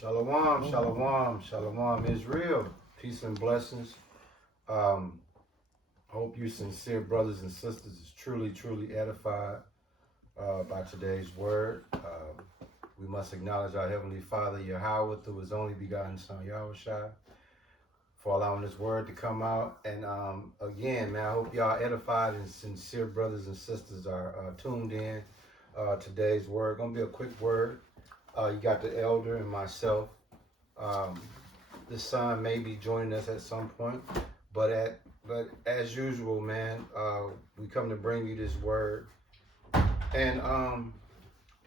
Shalom, shalom, shalom, Israel. Peace and blessings. Um, hope you sincere brothers and sisters is truly edified by today's word. We must acknowledge our Heavenly Father, Yahweh, through His only begotten Son, Yahushua, for allowing this word to come out. And again, man, I hope y'all edified and sincere brothers and sisters are tuned in. Today's word, gonna be a quick word. You got the elder and myself. Um, the son may be joining us at some point, but as usual, man, we come to bring you this word. And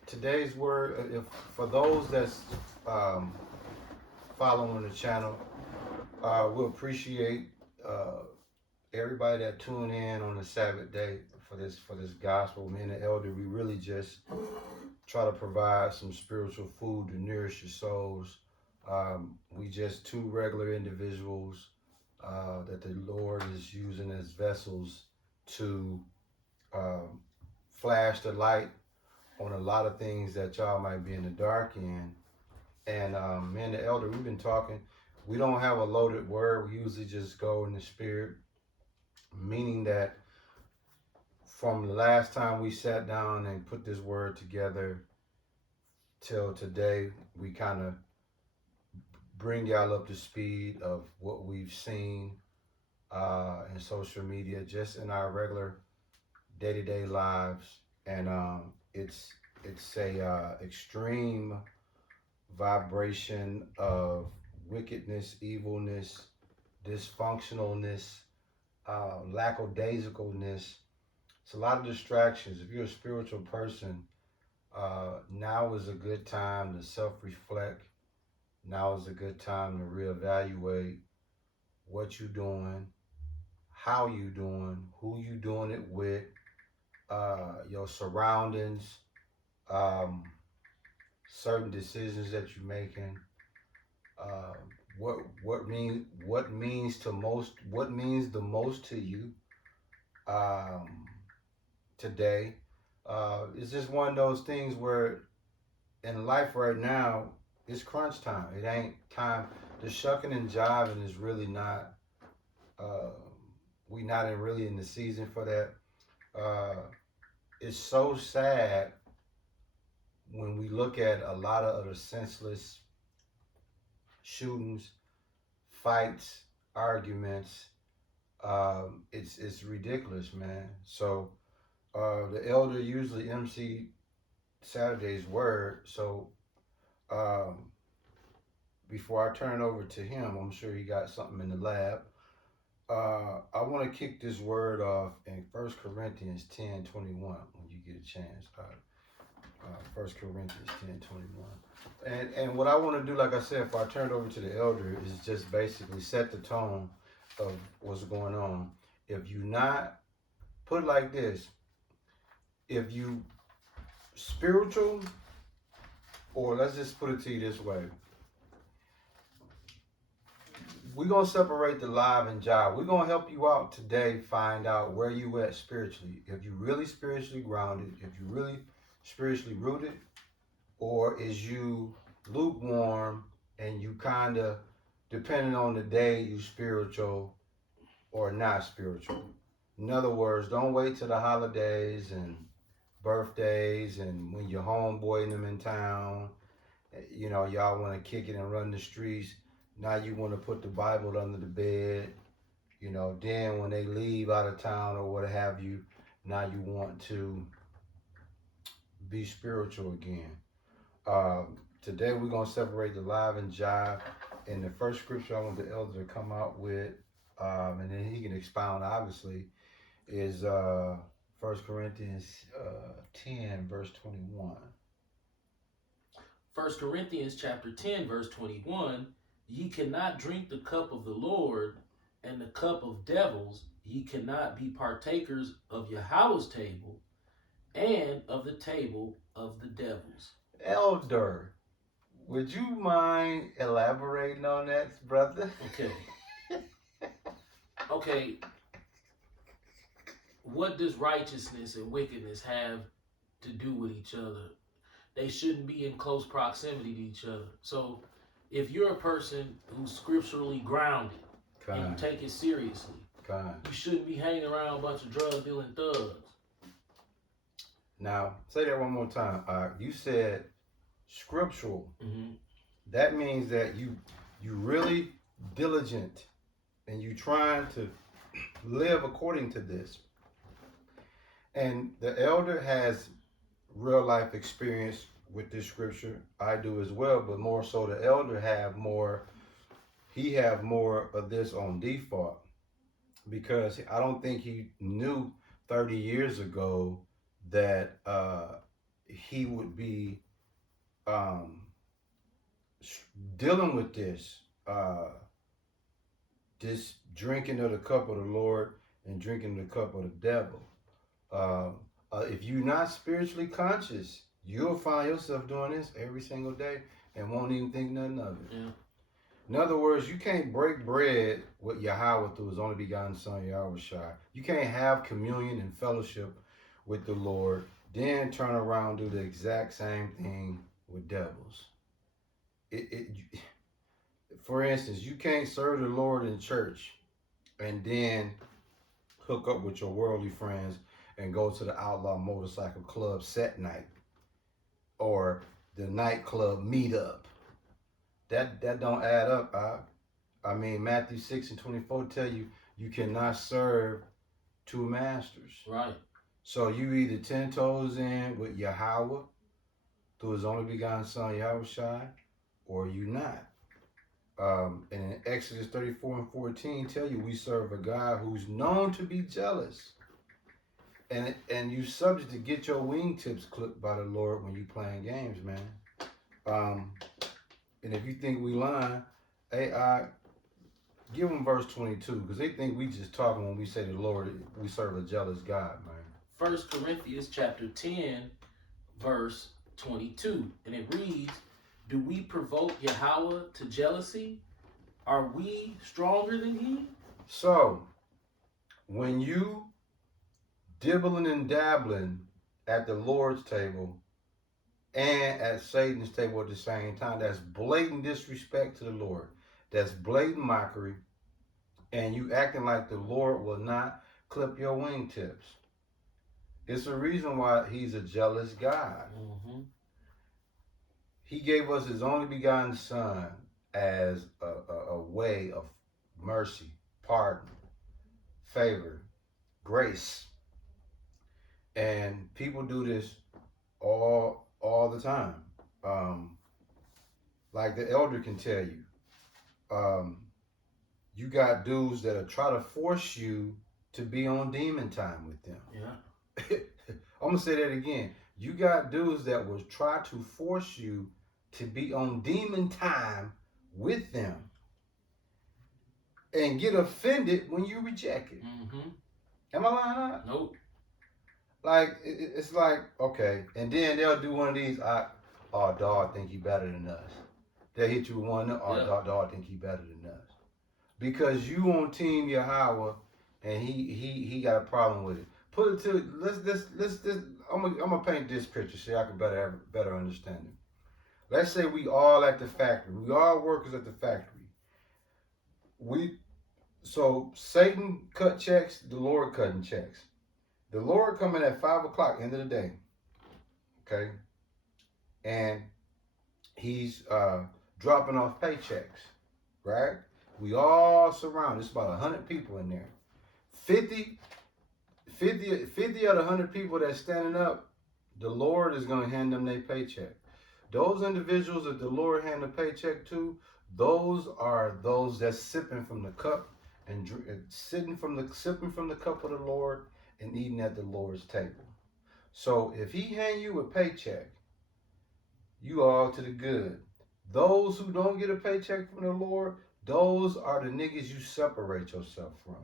today's word, if for those that's following the channel, we'll appreciate everybody that tune in on the Sabbath day for this gospel. Me and the elder, we really just try to provide some spiritual food to nourish your souls. We just two regular individuals that the Lord is using as vessels to flash the light on a lot of things that y'all might be in the dark in. And me and the elder, we've been talking. We don't have a loaded word. We usually just go in the spirit, meaning that from the last time we sat down and put this word together till today, we kind of bring y'all up to speed of what we've seen in social media, just in our regular day-to-day lives. And it's a extreme vibration of wickedness, evilness, dysfunctionalness, lackadaisicalness. It's a lot of distractions. If you're a spiritual person, now is a good time to self-reflect. Now is a good time to reevaluate what you're doing, how you doing, who you doing it with, your surroundings, certain decisions that you're making, what means the most to you today. It's just one of those things where in life right now, it's crunch time. It ain't time. The shucking and jiving is really not. We not really in the season for that. It's so sad when we look at a lot of other senseless shootings, fights, arguments. It's ridiculous, man. So the elder usually MC Saturday's word. So before I turn it over to him, I'm sure he got something in the lab. I want to kick this word off in 1 Corinthians 10:21 when you get a chance. 1 Corinthians 10:21. And what I want to do, like I said, if I turn it over to the elder, is just basically set the tone of what's going on. If you not, put it like this, if you spiritual, or let's just put it to you this way, we're going to separate the live and jive. We're going to help you out today, find out where you at spiritually. If you're really spiritually grounded, if you're really spiritually rooted, or is you lukewarm and you kind of, depending on the day, you spiritual or not spiritual. In other words, don't wait till the holidays and birthdays and when your homeboy and them in town, you know, y'all want to kick it and run the streets. Now you want to put the Bible under the bed, you know, then when they leave out of town or what have you, now you want to be spiritual again. Today we're going to separate the live and jive. And the first scripture I want the elder to come out with, and then he can expound, obviously, is 1 Corinthians 10, verse 21. 1 Corinthians chapter 10, verse 21, ye cannot drink the cup of the Lord and the cup of devils. Ye cannot be partakers of Yahweh's table and of the table of the devils. Elder, would you mind elaborating on that, brother? Okay. What does righteousness and wickedness have to do with each other? They shouldn't be in close proximity to each other. So if you're a person who's scripturally grounded and you Kind. take it seriously, Kind. you shouldn't be hanging around a bunch of drug dealing thugs. Now, say that one more time. You said scriptural. Mm-hmm. That means that you really diligent and you trying to live according to this. And the elder has real life experience with this scripture. I do as well, but more so the elder have more. He have more of this on default because I don't think he knew 30 years ago that he would be um, dealing with this drinking of the cup of the Lord and drinking the cup of the devil. If you're not spiritually conscious, you'll find yourself doing this every single day and won't even think nothing of it. Yeah. In other words, you can't break bread with Yahweh through his only begotten son, Yahweh Shai. You can't have communion and fellowship with the Lord, then turn around and do the exact same thing with devils. For instance, you can't serve the Lord in church and then hook up with your worldly friends and go to the outlaw motorcycle club set night or the nightclub meetup. That don't add up. I mean, Matthew 6:24 tell you you cannot serve two masters. Right. So you either 10 toes in with Yahweh through his only begotten son Yahweh Shai, or you not. And in Exodus 34:14 tell you we serve a God who's known to be jealous. And you subject to get your wingtips clipped by the Lord when you playing games, man. And if you think we lying, hey, give them verse 22, because they think we just talking when we say the Lord, we serve a jealous God, man. 1 Corinthians chapter 10, verse 22. And it reads, do we provoke Yahweh to jealousy? Are we stronger than he? So, when you dibbling and dabbling at the Lord's table and at Satan's table at the same time, that's blatant disrespect to the Lord. That's blatant mockery. And you acting like the Lord will not clip your wingtips. It's a reason why he's a jealous God. Mm-hmm. He gave us his only begotten son as a way of mercy, pardon, favor, grace. And people do this all the time. Like the elder can tell you, you got dudes that'll try to force you to be on demon time with them. Yeah. I'm gonna say that again. You got dudes that will try to force you to be on demon time with them and get offended when you reject it. Mm-hmm. Am I lying out? Nope. Like, it's like, okay, and then they'll do one of these, oh, dog think he better than us. They'll hit you with one, oh, dog think he better than us. Because you on Team Yahweh and he got a problem with it. Put it to, let's I'm gonna paint this picture so I can better understand it. Let's say we all at the factory. We all workers at the factory. So Satan cut checks, the Lord cutting checks. The Lord coming at 5 o'clock, end of the day. Okay? And he's dropping off paychecks. Right? We all surrounded. It's about 100 people in there. 50 of the 100 people that's standing up, the Lord is going to hand them their paycheck. Those individuals that the Lord hand the paycheck to, those are those that's sipping from the cup and sipping from the cup of the Lord and eating at the Lord's table. So if he hand you a paycheck, you all to the good. Those who don't get a paycheck from the Lord, those are the niggas you separate yourself from.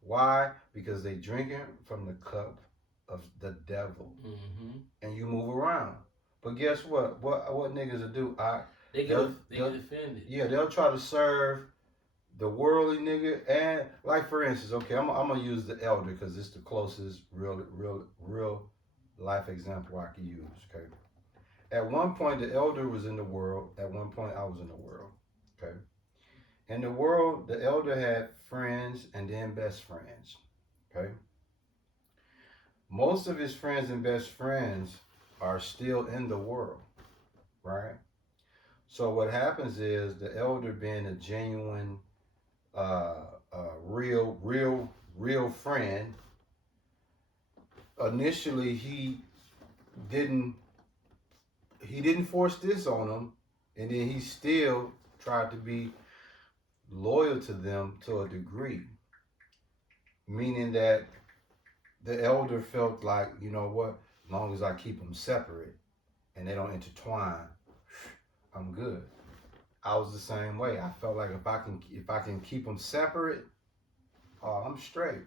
Why? Because they drinking from the cup of the devil. Mm-hmm. And you move around. But guess what? What niggas will do? They get offended. Yeah, they'll try to serve the worldly nigga. And like, for instance, okay, I'm gonna use the elder because it's the closest real life example I can use. Okay. At one point, the elder was in the world. At one point, I was in the world. Okay. In the world, the elder had friends and then best friends. Okay. Most of his friends and best friends are still in the world, right? So what happens is the elder, being a genuine, real friend. Initially, didn't he didn't force this on them, and then he still tried to be loyal to them to a degree, meaning that the elder felt like, you know what, as long as I keep them separate and they don't intertwine, I'm good. I was the same way. I felt like if I can keep them separate, I'm straight.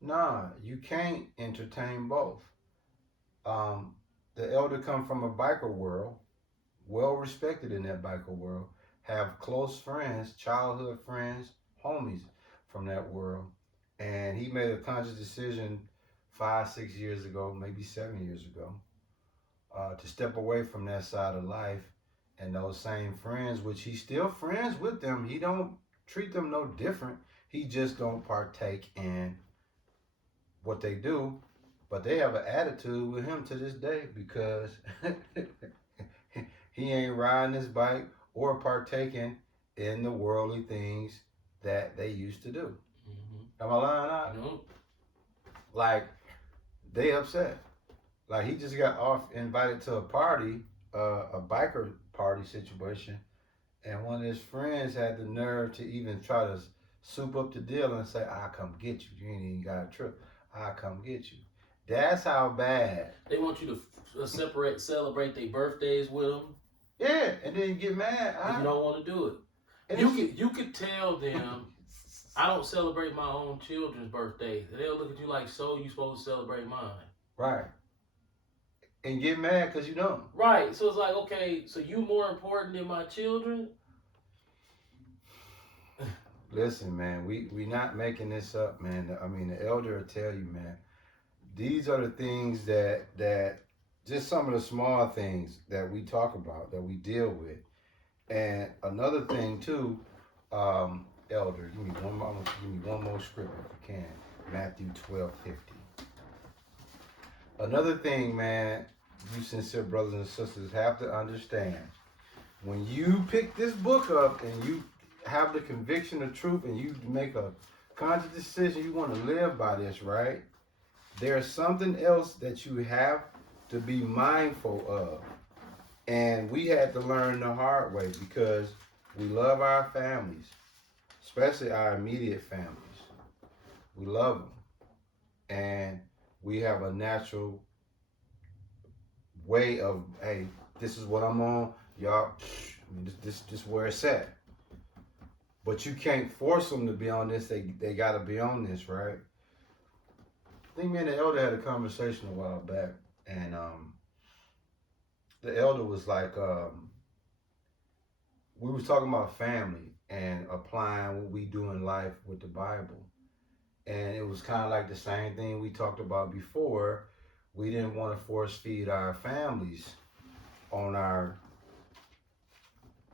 Nah, you can't entertain both. Um, the elder come from a biker world, well respected in that biker world, have close friends, childhood friends, homies from that world. And he made a conscious decision 5, 6 years ago, maybe 7 years ago, to step away from that side of life. And those same friends, which he's still friends with them, he don't treat them no different. He just don't partake in what they do, but they have an attitude with him to this day because he ain't riding his bike or partaking in the worldly things that they used to do. Am I lying out? No. Like, they upset. Like, he just got invited to a party, a biker party situation, and one of his friends had the nerve to even try to soup up the deal and say, "I'll come get you. You ain't even got a trip. I'll come get you." That's how bad. They want you to celebrate their birthdays with them. Yeah, and then you get mad. And you don't want to do it. You could tell them, I don't celebrate my own children's birthdays. And they'll look at you like, so you supposed to celebrate mine. Right. And get mad because you don't. Right. So it's like, okay, so you more important than my children? Listen, man, we not making this up, man. I mean, the elder will tell you, man, these are the things that just some of the small things that we talk about, that we deal with. And another thing too, elder, give me one more scripture if you can. Matthew 12:50. Another thing, man, you sincere brothers and sisters have to understand. When you pick this book up and you have the conviction of truth and you make a conscious decision, you want to live by this, right? There's something else that you have to be mindful of. And we had to learn the hard way because we love our families, especially our immediate families. We love them. And we have a natural way of, hey, this is what I'm on. Y'all, this where it's at. But you can't force them to be on this. They got to be on this, right? I think me and the elder had a conversation a while back, and the elder was like, we was talking about family and applying what we do in life with the Bible. And it was kind of like the same thing we talked about before. We didn't want to force feed our families on our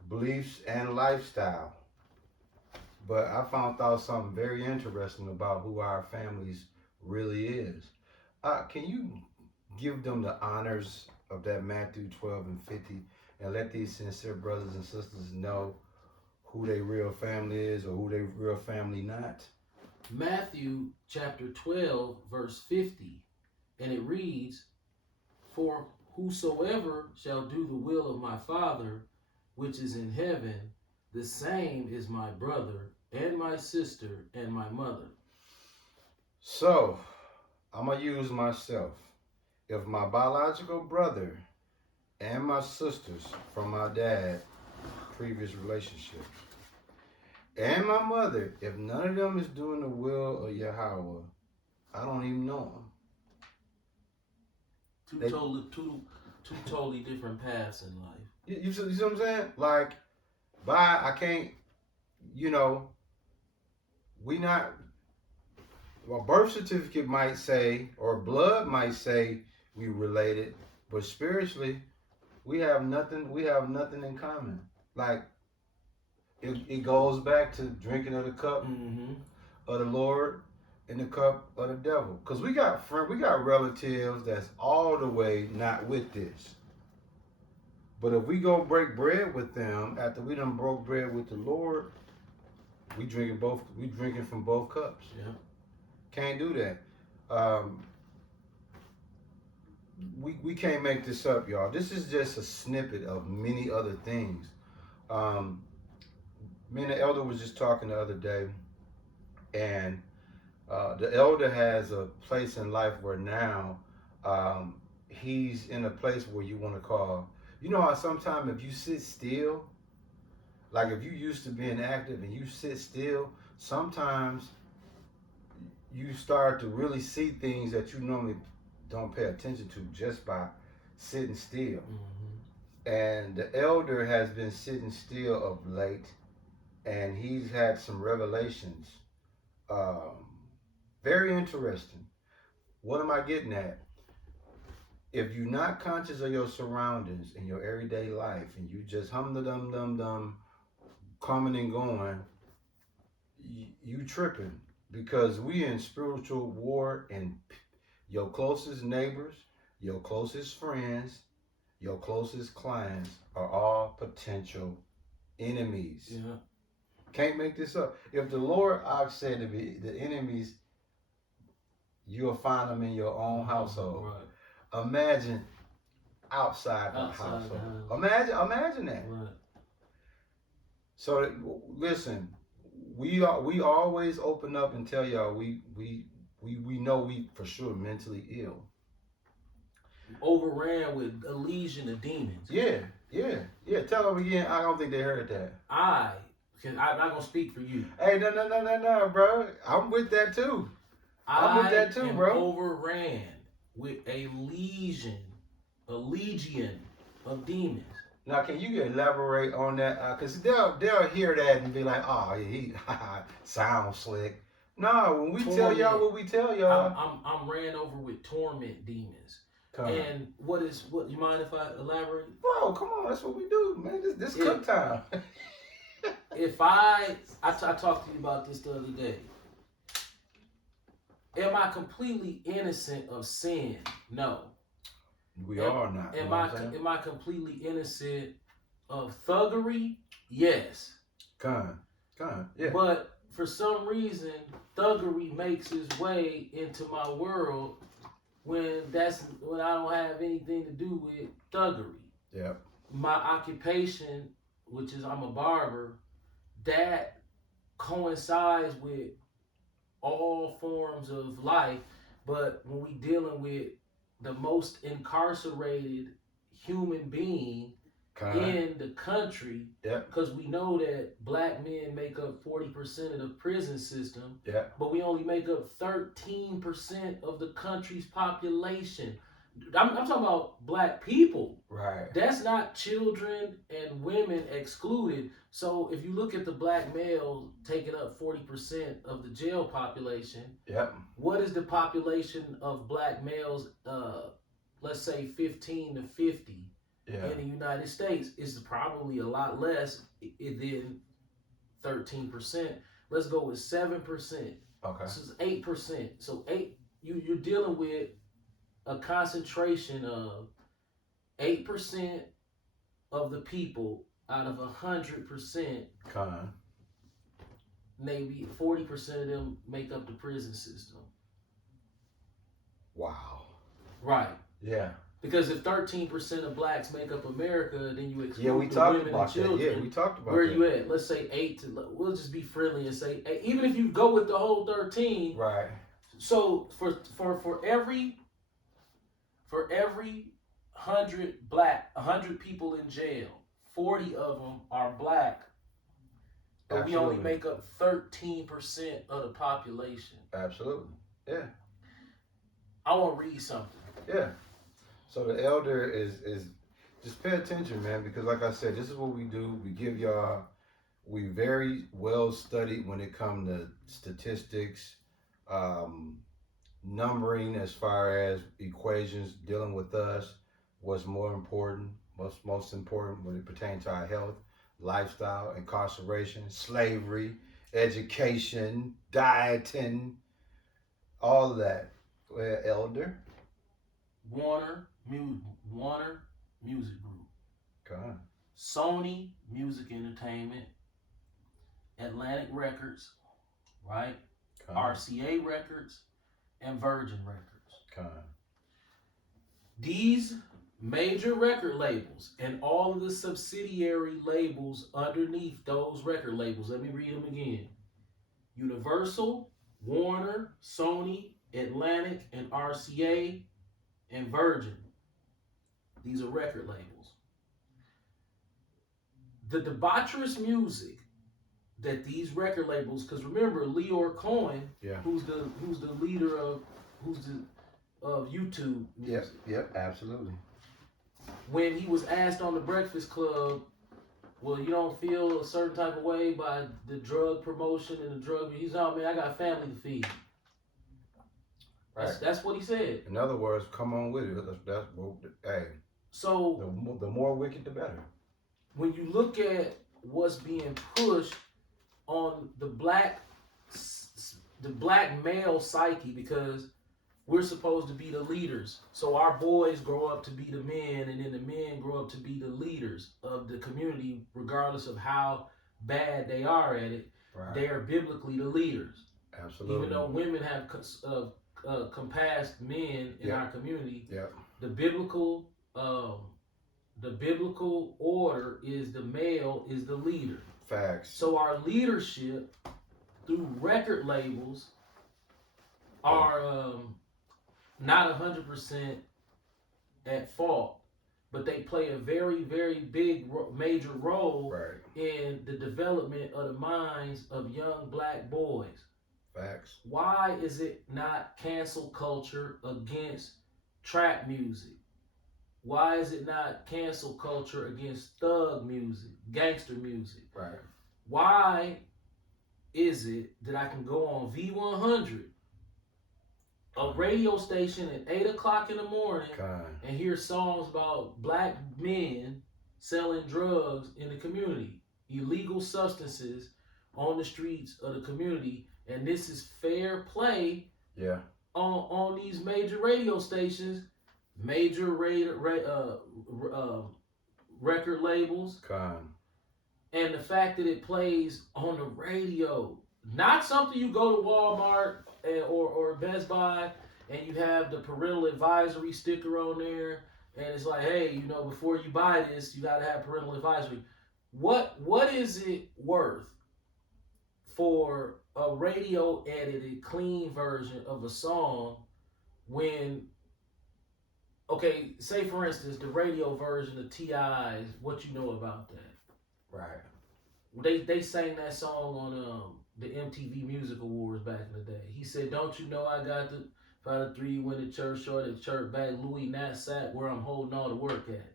beliefs and lifestyle. But I found out something very interesting about who our families really is. Can you give them the honors of that Matthew 12:50 and let these sincere brothers and sisters know who their real family is or who their real family not? Matthew chapter 12, verse 50. And it reads, "For whosoever shall do the will of my Father, which is in heaven, the same is my brother and my sister and my mother." So, I'm going to use myself. If my biological brother and my sisters from my dad, previous relationships, and my mother, if none of them is doing the will of Yahweh, I don't even know them. Two totally different paths in life. You see what I'm saying? Like, I can't, we not, a birth certificate might say, or blood might say we related, but spiritually, we have nothing in common. Like, it goes back to drinking of the cup Mm-hmm. of the Lord and the cup of the devil. Cause we got relatives that's all the way not with this. But if we go break bread with them after we done broke bread with the Lord, we drinking from both cups. Yeah. Can't do that. Um, we can't make this up, y'all. This is just a snippet of many other things. Um, Me and the elder was just talking the other day, and the elder has a place in life where now um, he's in a place where you want to call. You know how sometimes if you sit still, like if you used to being active and you sit still, sometimes you start to really see things that you normally don't pay attention to just by sitting still. Mm-hmm. And the elder has been sitting still of late, and he's had some revelations. Um, Very interesting. What am I getting at? If you're not conscious of your surroundings in your everyday life and you just hum the dum dum dum, coming and going, you tripping because we in spiritual war and your closest neighbors, your closest friends, your closest clients are all potential enemies. Yeah. Can't make this up. If the Lord Ox said to be the enemies, you'll find them in your own household. Right. Imagine outside the Outside household. the house. Imagine that. Right. So listen, we always open up and tell y'all we know we for sure mentally ill. Overran with a legion of demons. Yeah. Tell them again. I don't think they heard that. Because I'm not gonna speak for you. Hey, no, bro. I'm with that too. I'm with that too, am bro. Overran with a legion of demons. Now, can you elaborate on that? Because they'll hear that and be like, "Oh, yeah, he sounds slick." No, when we tell y'all what we tell y'all, I'm ran over with torment demons. come And what you mind if I elaborate? bro, come on, that's what we do, man. This cook time. If I talked to you about this the other day. Am I completely innocent of sin? No. We are not. Am I completely innocent of thuggery? Yes. Come, yeah. But for some reason, thuggery makes its way into my world when I don't have anything to do with thuggery. Yep. My occupation, which is I'm a barber, that coincides with all forms of life, but when we dealing with the most incarcerated human being in the country, because we know that black men make up 40% of the prison system, but we only make up 13% of the country's population. I'm talking about black people. Right. That's not children and women excluded. So if you look at the black males taking up 40% of the jail population, what is the population of black males, let's say 15 to 50 in the United States? Is probably a lot less than 13%. Let's go with 7%. Okay. This is 8%. So you're dealing with a concentration of 8% of the people out of 100%. Maybe 40% of them make up the prison system. Wow. Right. Yeah. Because if 13% of blacks make up America, then you exclude we the talked women about and children. That. Yeah, we talked about where that. you at? Let's say 8 to. We'll just be friendly and say 8. Even if you go with the whole 13. Right. So for every 100 people in jail, 40 of them are black. But we only make up 13% of the population. Absolutely. Yeah. I want to read something. Yeah. So the elder is just pay attention, man, because like I said, this is what we do. We give y'all, we very well studied when it comes to statistics, numbering as far as equations dealing with us, what's more important, most important when it pertains to our health, lifestyle, incarceration, slavery, education, dieting, all of that. Well, Elder. Warner Music Group, God. Sony Music Entertainment, Atlantic Records, right? God. RCA Records, and Virgin Records. God. These major record labels and all of the subsidiary labels underneath those record labels, let me read them again. Universal, Warner, Sony, Atlantic, and RCA, and Virgin. These are record labels. The debaucherous music that these record labels, because remember Leor Cohen, who's the leader of YouTube music. Yep, absolutely. When he was asked on the Breakfast Club, well, you don't feel a certain type of way by the drug promotion and the drug, he's like, oh man, I got family to feed. Right. That's what he said. In other words, come on with it. Hey. So the more wicked, the better. When you look at what's being pushed on the black male psyche, because we're supposed to be the leaders. So our boys grow up to be the men, and then the men grow up to be the leaders of the community, regardless of how bad they are at it. Right. They are biblically the leaders. Absolutely. Even though women have compassed men in our community, the biblical order is the male is the leader. Facts. So our leadership through record labels are not 100% at fault, but they play a very, very big major role in the development of the minds of young black boys. Facts. Why is it not cancel culture against trap music? Why is it not cancel culture against thug music, gangster music? Right. Why is it that I can go on V100, a radio station at 8 o'clock in the morning, and hear songs about black men selling drugs in the community, illegal substances on the streets of the community, and this is fair play on these major radio stations, major record labels, and the fact that it plays on the radio, not something you go to Walmart or Best Buy and you have the parental advisory sticker on there, and it's like, hey, you know, before you buy this, you gotta have parental advisory. What is it worth for a radio edited clean version of a song when, okay, say for instance the radio version of T.I.'s What You Know About That? Right. They sang that song on the MTV Music Awards back in the day. He said, don't you know I got the 5 to 3 when the church short at church back Louis knapsack where I'm holding all the work at.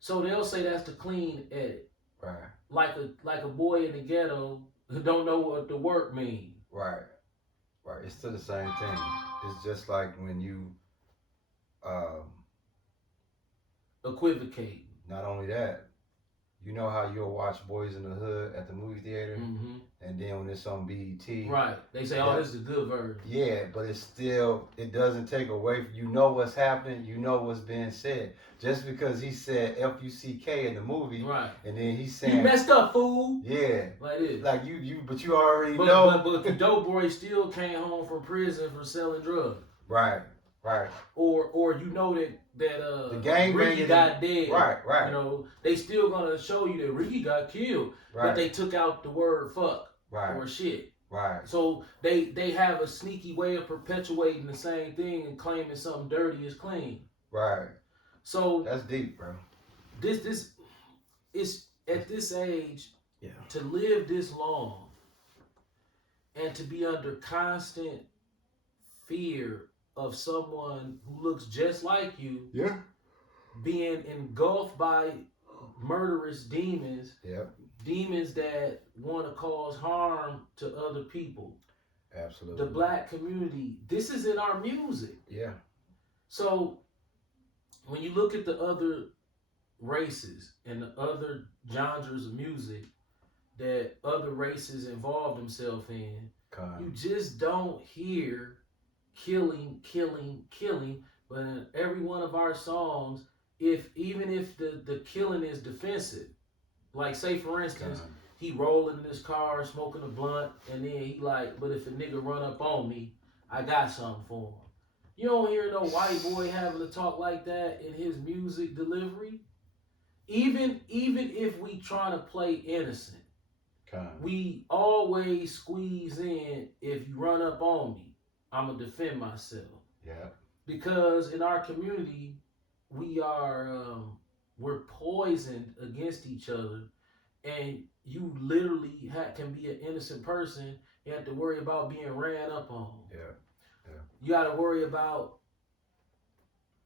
So they'll say that's the clean edit. Right. Like a boy in the ghetto who don't know what the work means. Right. Right. It's still the same thing. It's just like when you equivocate. Not only that, you know how you'll watch Boys in the Hood at the movie theater, and then when it's on BET, right? They say, "Oh, this is a good version." Yeah, but it's still, it doesn't take away. You know what's happening. You know what's being said. Just because he said F-U-C-K in the movie, right? And then he's saying, "You messed up, fool." Yeah, like this. Like but you already know. But the dope boy still came home from prison for selling drugs. Right. Right. Or you know that the gang Ricky got dead. Right. You know, they still gonna show you that Ricky got killed. Right. But they took out the word fuck. Right. Or shit. Right. So they have a sneaky way of perpetuating the same thing and claiming something dirty is clean. Right. So that's deep, bro. This is at this age, to live this long and to be under constant fear of someone who looks just like you, being engulfed by murderous demons, demons that want to cause harm to other people. Absolutely. The black community, this is in our music. Yeah. So when you look at the other races and the other genres of music that other races involve themselves in, you just don't hear killing, killing, killing. But in every one of our songs, even if the killing is defensive, like say for instance, he rolling in his car, smoking a blunt, and then he like, but if a nigga run up on me, I got something for him. You don't hear no white boy having to talk like that in his music delivery. Even if we trying to play innocent, we always squeeze in, if you run up on me, I'ma defend myself. Yeah. Because in our community, we're poisoned against each other, and you literally can be an innocent person. You have to worry about being ran up on. Yeah. Yeah. You got to worry about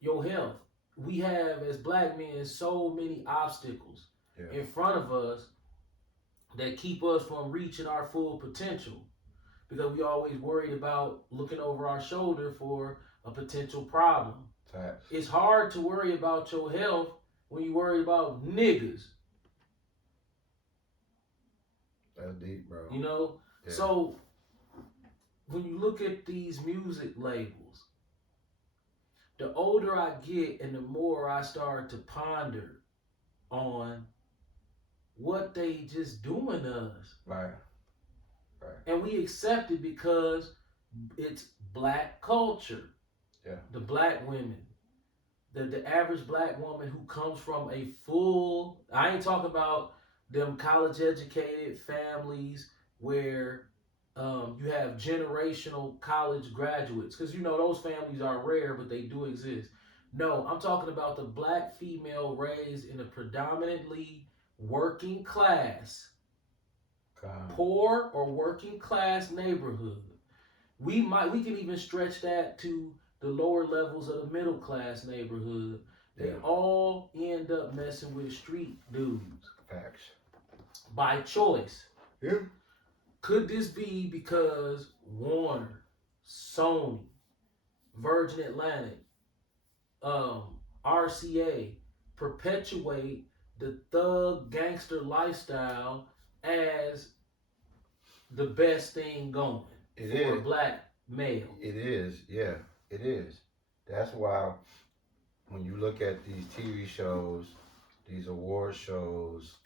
your health. We have, as black men, so many obstacles in front of us that keep us from reaching our full potential, because we always worried about looking over our shoulder for a potential problem. Facts. It's hard to worry about your health when you worry about niggas. That's deep, bro. You know? Yeah. So when you look at these music labels, the older I get and the more I start to ponder on what they just doing to us. Right. Right. And we accept it because it's black culture. Yeah. The black women. The average black woman who comes from a full, I ain't talking about them college educated families where you have generational college graduates, because you know those families are rare, but they do exist. No, I'm talking about the black female raised in a predominantly working class, poor or working class neighborhood. We can even stretch that to the lower levels of the middle class neighborhood. They all end up messing with street dudes. Facts. By choice. Yeah. Could this be because Warner, Sony, Virgin Atlantic, RCA perpetuate the thug gangster lifestyle as the best thing going for a black male? It is, yeah, it is. That's why when you look at these TV shows, these award shows,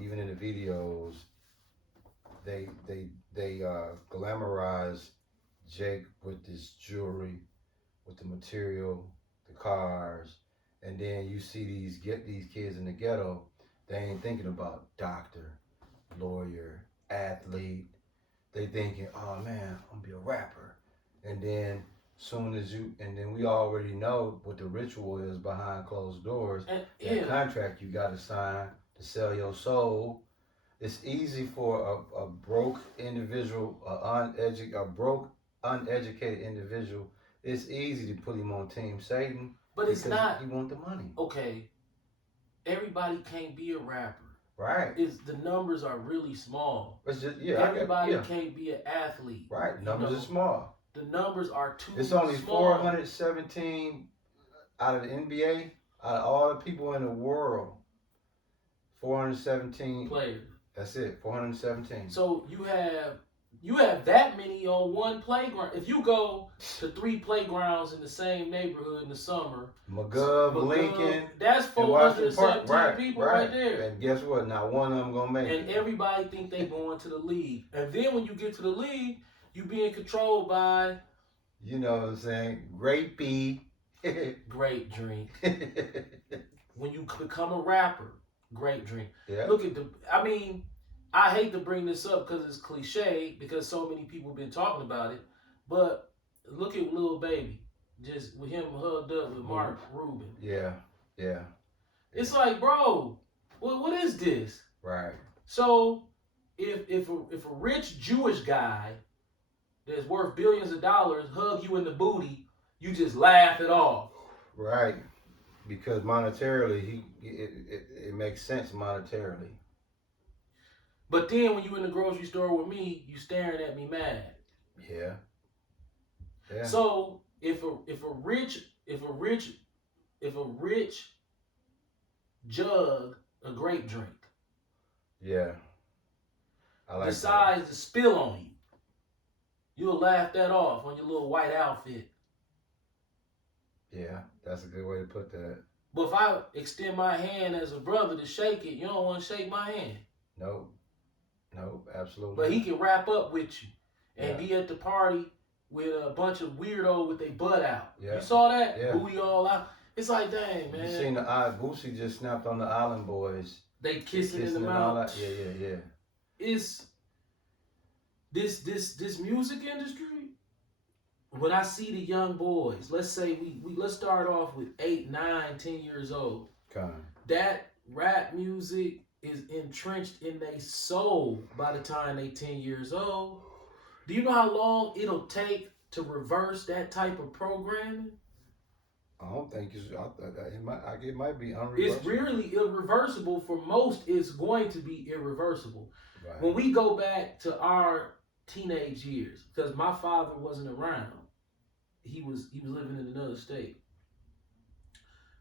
even in the videos, they glamorize Jake with this jewelry, with the material, the cars, and then you see these kids in the ghetto. They ain't thinking about doctor, lawyer, athlete. They thinking, oh man, I'm gonna be a rapper. And then we already know what the ritual is behind closed doors. That contract you gotta sign to sell your soul. It's easy for a broke individual, a broke, uneducated individual. It's easy to put him on Team Satan. But it's not. He want the money. Okay, everybody can't be a rapper. Right. The numbers are really small. It's just, everybody can't be an athlete. Right. Numbers are small. The numbers are too small. It's only 417 out of the NBA, out of all the people in the world. 417 players. That's it. 417. So you have that many on one playground. If you go to 3 playgrounds in the same neighborhood in the summer, McGuff, Lincoln, that's 417 people right there. And guess what? Not one of them gonna make it. And everybody think they going to the league. And then when you get to the league, you being controlled by, you know what I'm saying, grapey. Grape drink. When you become a rapper, grape drink. Yeah. Look at I hate to bring this up because it's cliche, because so many people have been talking about it, but look at Lil Baby, just with him hugged up with Mark Rubin. Yeah. It's like, bro, what is this? Right. So if a rich Jewish guy that's worth billions of dollars hug you in the booty, you just laugh it off. Right. Because monetarily, it makes sense monetarily. But then when you in the grocery store with me, you staring at me mad. Yeah. So if a rich jug a grape drink Yeah. I like that. decides to spill on you, you'll laugh that off on your little white outfit. Yeah, that's a good way to put that. But if I extend my hand as a brother to shake it, you don't want to shake my hand. Nope. Nope, absolutely. But he can wrap up with you and Yeah. be at the party with a bunch of weirdos with their butt out. Yeah. You saw that? Yeah. Booty all out. It's like, dang, man. You seen the Boosie just snapped on the Island Boys. They kissing in the and all mouth. that. Yeah. It's this music industry. When I see the young boys, let's say let's start off with 8, 9, 10 years old. Okay. That rap music is entrenched in their soul by the time they 10 years old. Do you know how long it'll take to reverse that type of programming? I don't think it might be unreversible. It's really irreversible. For most, it's going to be irreversible. Right. When we go back to our teenage years, because my father wasn't around. He was living in another state.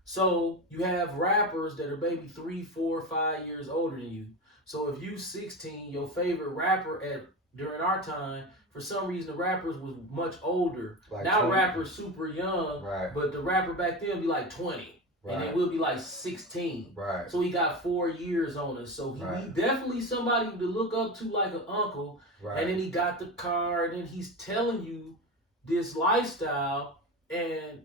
So you have rappers that are maybe 3, 4, 5 years older than you. So if you 16, your favorite rapper during our time, for some reason the rappers was much older. Like now 20. rappers super young, Right. but the rapper back then be like 20. Right. And then we'll be like 16. Right. So he got 4 years on us. So he Right. definitely somebody to look up to like an uncle. Right. And then he got the car, and then he's telling you this lifestyle. And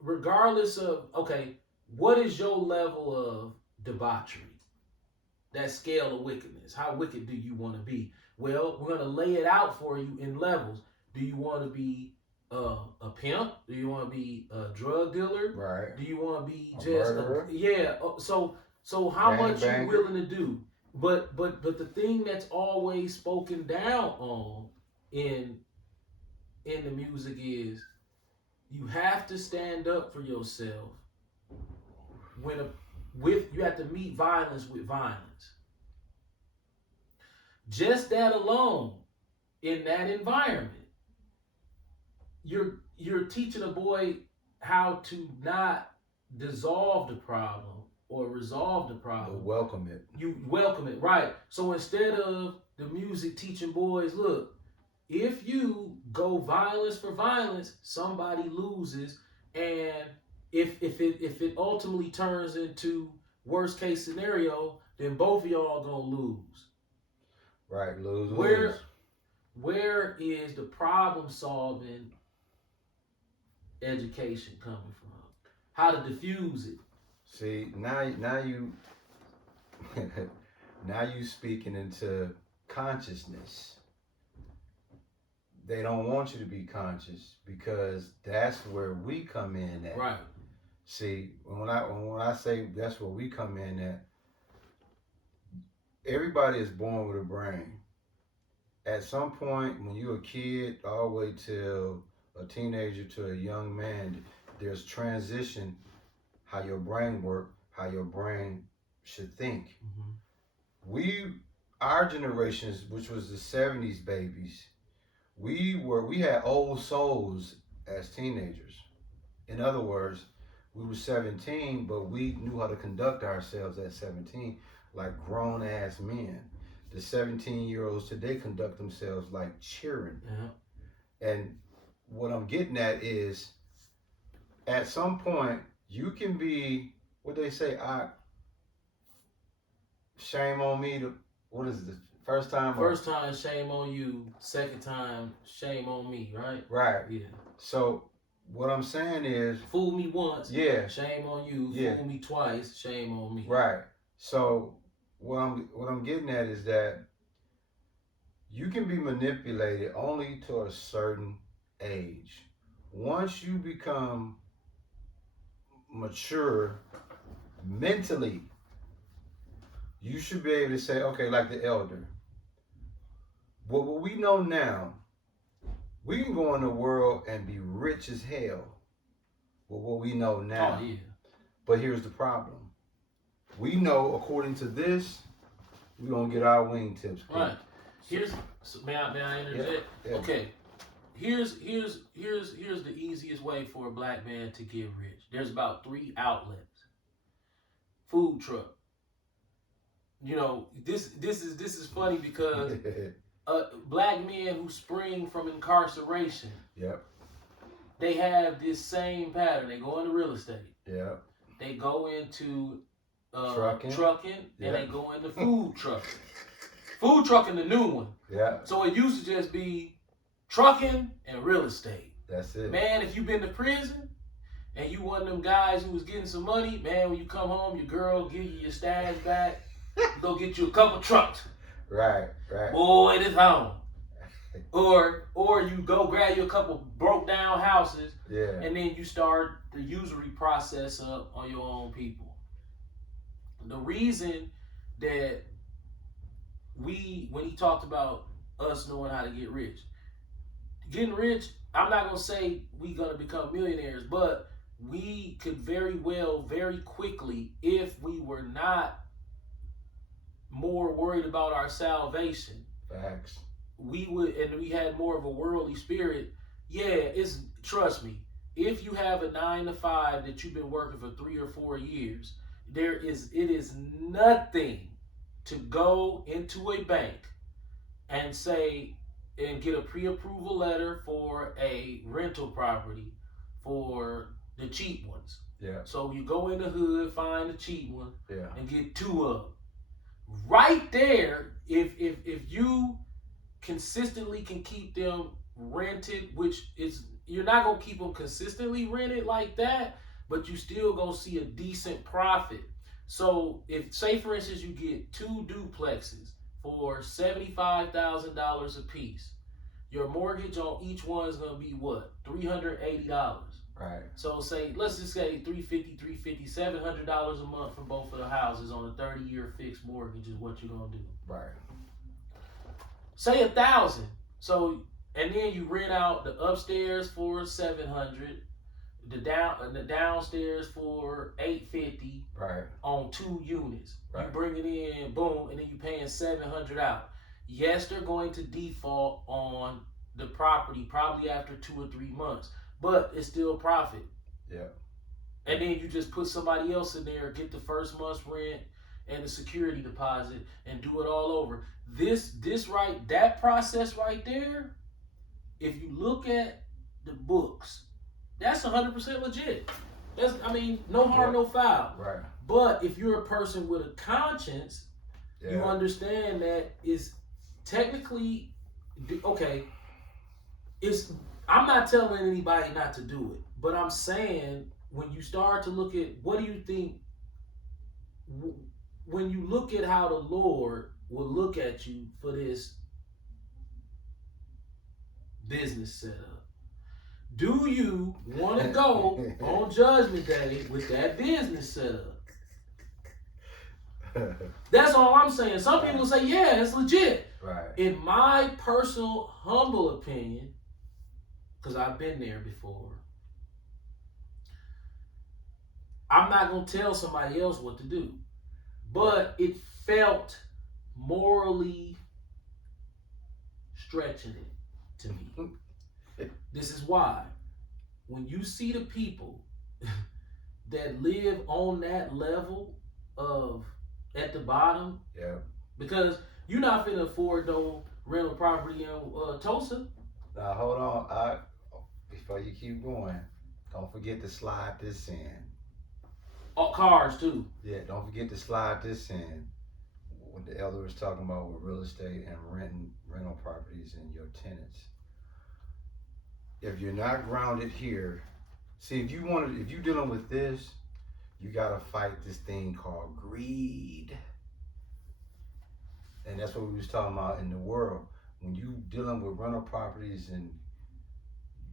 regardless of, okay, what is your level of debauchery? That scale of wickedness. How wicked do you want to be? Well, we're going to lay it out for you in levels. Do you want to be a pimp? Do you want to be a drug dealer? Right. Do you want to be A just murderer? yeah? So how much Gangbanger? you willing to do? But the thing that's always spoken down on in the music is you have to stand up for yourself. You have to meet violence with violence. Just that alone, in that environment, you're teaching a boy how to not dissolve the problem or resolve the problem. But welcome it. You welcome it, right? So instead of the music teaching boys, look, if you go violence for violence, somebody loses, and if it ultimately turns into worst case scenario, then both of y'all gonna lose. Right. Lose. Where is the problem solving education coming from? How to diffuse it? See, now you now you speaking into consciousness. They don't want you to be conscious because that's where we come in at. Right. See, when I say that's where we come in at, everybody is born with a brain. At some point, when you're a kid, all the way till a teenager to a young man, there's transition, how your brain works, how your brain should think. Mm-hmm. Our generations, which was the 70s babies, we had old souls as teenagers. In other words, we were 17, but we knew how to conduct ourselves at 17 like grown ass men. The 17-year-olds today conduct themselves like children. Yeah. And what I'm getting at is, at some point, you can be, what they say, shame on me to, what is it, first time? First time, shame on you. Second time, shame on me, right? Right. Yeah. So what I'm saying is, Fool me once, yeah, shame on you. Yeah. Fool me twice, shame on me. right. So what I'm getting at is that you can be manipulated only to a certain age. Once you become mature mentally, you should be able to say, okay, like the elder. What we know now, we can go in the world and be rich as hell with what we know now. Oh, yeah. But here's the problem. We know, according to this, we're going to get our wingtips clipped. Right. May I interject? Yeah. Okay. Here's the easiest way for a black man to get rich. There's about 3 outlets. Food truck. you know, this is funny because black men who spring from incarceration, Yep. they have this same pattern. They go into real estate. Yep. They go into Trucking. and they go into food trucking. Food trucking, the new one. Yeah. So it used to just be trucking and real estate. That's it. Man, if you've been to prison and you one of them guys who was getting some money, man, when you come home, your girl give you your stash back. You go get you a couple trucks. Right. Boy, it is home. Or you go grab you a couple broke down houses, Yeah. and then you start the usury process up on your own people. The reason that when he talked about us knowing how to get rich, getting rich, I'm not gonna say we gonna become millionaires, but we could very well, very quickly, if we were not more worried about our salvation, Facts. we would, and we had more of a worldly spirit. Yeah, trust me, if you have a 9 to 5 that you've been working for 3 or 4 years, it is nothing to go into a bank and say and get a pre-approval letter for a rental property for the cheap ones. Yeah. So you go in the hood, find the cheap one, Yeah. and get 2 of them. Right there, if you consistently can keep them rented, which is, you're not gonna keep them consistently rented like that, but you still gonna see a decent profit. So if, say for instance, you get 2 duplexes for $75,000 a piece, your mortgage on each one is gonna be what? $380. Right. So let's just say $350, $700 a month for both of the houses on a 30-year fixed mortgage is what you're gonna do. Right. Say 1,000. So, and then you rent out the upstairs for $700, the downstairs for $850. Right. On 2 units. Right. You bring it in, boom, and then you paying $700 out. Yes, they're going to default on the property probably after 2 or 3 months, but it's still profit. Yeah. And then you just put somebody else in there, get the first month's rent and the security deposit, and do it all over. That process right there, if you look at the books, that's 100% legit. No harm, no foul. Right. But if you're a person with a conscience, you understand that is technically okay. I'm not telling anybody not to do it, but I'm saying when you start to look at, what do you think, when you look at how the Lord will look at you for this business setup, do you want to go on Judgment Day with that business setup? That's all I'm saying. Some people say, yeah, it's legit. Right. In my personal, humble opinion, because I've been there before, I'm not going to tell somebody else what to do. But it felt morally stretching it to me. This is why. When you see the people that live on that level of at the bottom, Yeah. because you're not finna afford no rental property in Tulsa. Now hold on. Before you keep going, don't forget to slide this in. Cars too. Yeah, don't forget to slide this in. What the elder was talking about with real estate and rental properties and your tenants. If you're not grounded here, see, if you're dealing with this, you gotta fight this thing called greed. And that's what we was talking about in the world. When you dealing with rental properties, and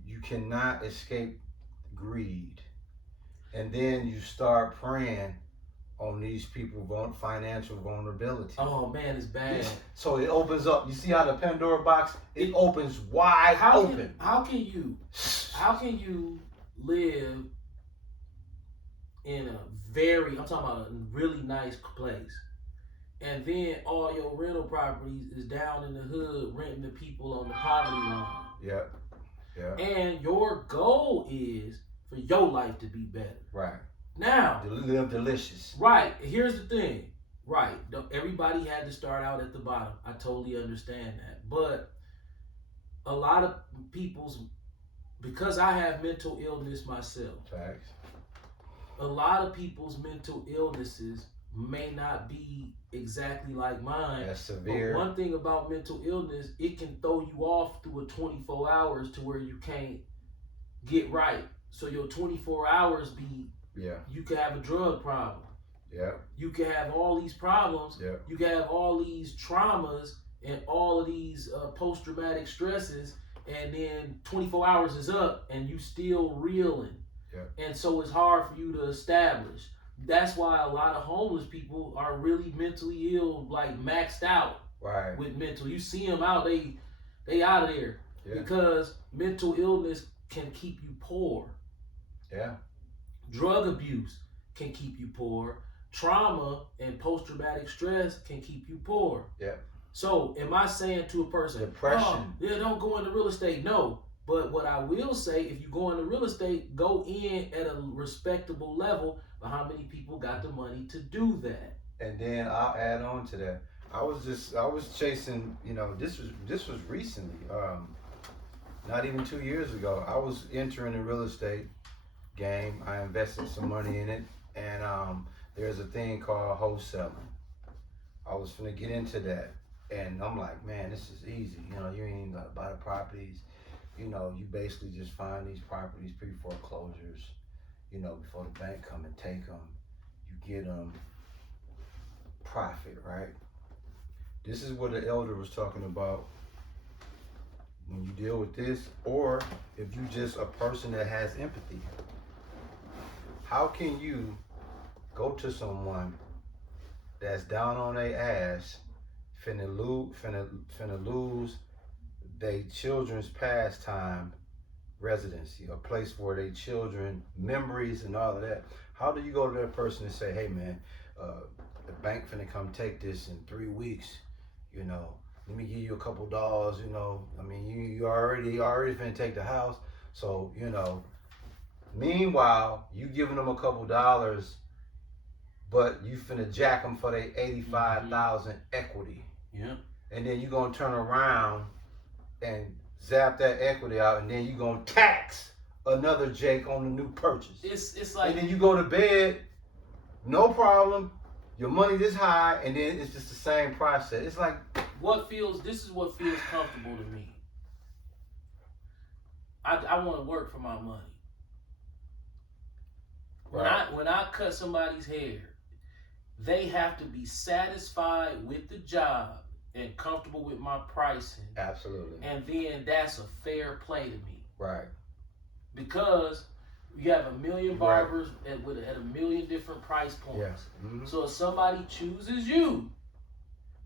you cannot escape greed. And then you start preying on these people financial vulnerability. Oh man, it's bad. So it opens up. You see how the Pandora box, it opens wide open. How can you live in I'm talking about a really nice place, and then all your rental properties is down in the hood renting to people on the poverty line? Yep. Yeah. And your goal is for your life to be better. Right. Now, To live delicious. right. Here's the thing. Right. Everybody had to start out at the bottom. I totally understand that. But a lot of people's, because I have mental illness myself, Facts. a lot of people's mental illnesses may not be exactly like mine. That's severe. But one thing about mental illness, it can throw you off through a 24 hours to where you can't get right. So your 24 hours be, you can have a drug problem. Yeah. You can have all these problems. Yeah. You can have all these traumas and all of these post-traumatic stresses, and then 24 hours is up and you still reeling. Yeah. And so it's hard for you to establish. That's why a lot of homeless people are really mentally ill, like maxed out with mental. You see them out, they out of there because mental illness can keep you poor. Yeah. Drug abuse can keep you poor. Trauma and post-traumatic stress can keep you poor. Yeah. So am I saying to a person, depression? Oh, yeah, don't go into real estate. No. But what I will say, if you go into real estate, go in at a respectable level. But how many people got the money to do that? And then I'll add on to that. I was chasing, this was recently, not even 2 years ago. I was entering the real estate game. I invested some money in it, and there's a thing called wholesaling. I was gonna get into that, and I'm like, man, this is easy. You ain't even gotta buy the properties. You basically just find these properties pre-foreclosures, before the bank come and take them. You get them, profit, right? This is what the elder was talking about when you deal with this, or if you just a person that has empathy. How can you go to someone that's down on their ass, finna lose their children's pastime residency, a place for their children, memories and all of that? How do you go to that person and say, hey man, the bank finna come take this in 3 weeks, let me give you a couple dollars, I mean, you already finna take the house. So, meanwhile, you giving them a couple dollars, but you finna jack them for their 85,000 equity. Yeah. And then you gonna turn around and zap that equity out, and then you gonna tax another Jake on the new purchase. It's like, and then you go to bed, no problem, your money this high, and then it's just the same process. It's like, this is what feels comfortable to me. I want to work for my money. When I cut somebody's hair, they have to be satisfied with the job and comfortable with my pricing. Absolutely. And then that's a fair play to me. Right. Because you have a million barbers at a million different price points. Yeah. Mm-hmm. So if somebody chooses you,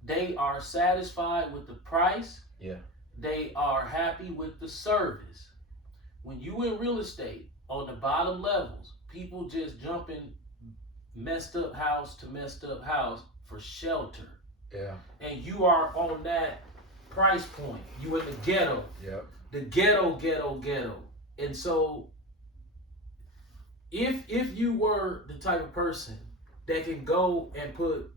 they are satisfied with the price. Yeah. They are happy with the service. When you in real estate, on the bottom levels, people just jumping messed up house to messed up house for shelter. Yeah. And you are on that price point. You in the ghetto. Yep. The ghetto. And so if you were the type of person that can go and put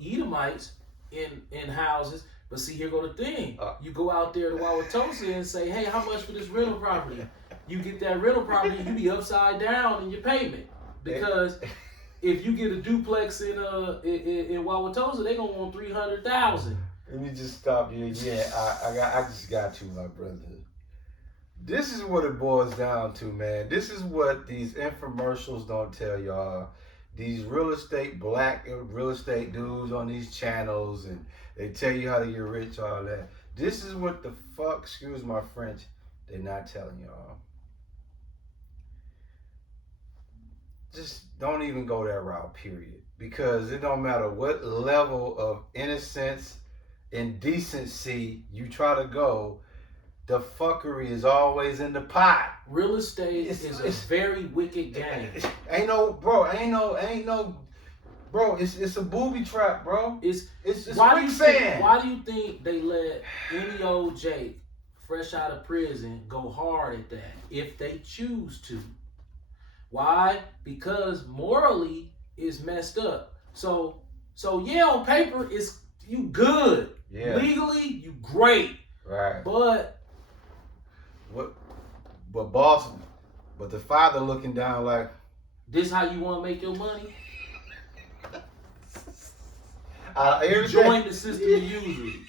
Edomites in houses, but see, here go the thing. You go out there to Wauwatosa and say, hey, how much for this rental property? You get that rental property, you be upside down in your payment. Because if you get a duplex in Wauwatosa, they gonna want $300,000. Let me just stop you. Yeah, I just got to, my brother. This is what it boils down to, man. This is what these infomercials don't tell y'all. These black real estate dudes on these channels, and they tell you how to get rich, all that. This is what the fuck, excuse my French, they're not telling y'all. Just don't even go that route, period. Because it don't matter what level of innocence and decency you try to go, the fuckery is always in the pot. Real estate is a very wicked game. Ain't no, bro. It's a booby trap, bro. It's quicksand. Why do you think they let any old Jake, fresh out of prison, go hard at that if they choose to? Why? Because morally it's messed up. So So yeah, on paper, it's you good. Yeah. Legally, you great. Right. But What? But boss. But the father looking down like. this how you want to make your money? You join the system of usury.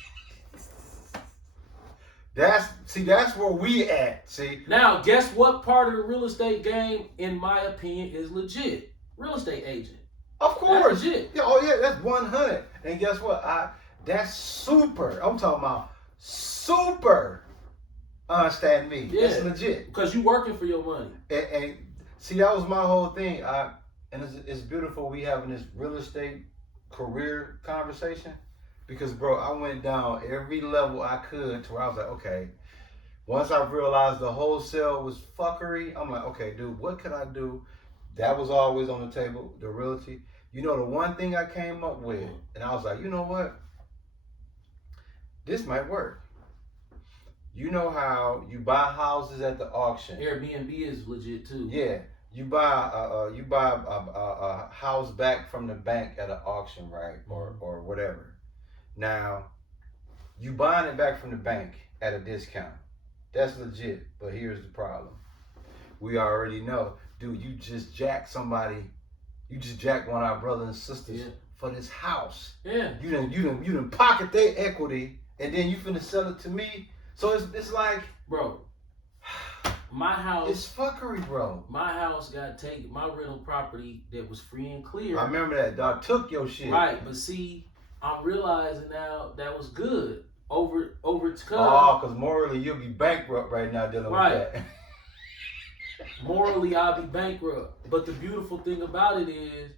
That's where we at. See. Now, guess what part of the real estate game, in my opinion, is legit? Real estate agent. Of course. That's legit. Yeah, oh yeah, that's 100. And guess what? That's super. I'm talking about super. Understand me? Yeah. It's legit. Because you working for your money. And see, that was my whole thing. And it's beautiful we having this real estate career conversation, because bro, I went down every level I could to where I was like, okay, once I realized the wholesale was fuckery, I'm like, okay, dude, what could I do? That was always on the table, the realty. You know, the one thing I came up with, and I was like, you know what? This might work. You know how you buy houses at the auction. Airbnb is legit too. Yeah. You buy a house back from the bank at an auction, right? Or whatever. Now, you buying it back from the bank at a discount. That's legit. But here's the problem. We already know, dude, you just jacked one of our brothers and sisters for this house. Yeah. You done pocket their equity, and then you finna sell it to me. So it's like, bro, my house. It's fuckery, bro. My house got taken. My rental property that was free and clear. I remember that. Dog took your shit. Right, but see, I'm realizing now that was good. Over because morally you'll be bankrupt right now dealing with that. Morally, I'll be bankrupt. But the beautiful thing about it is,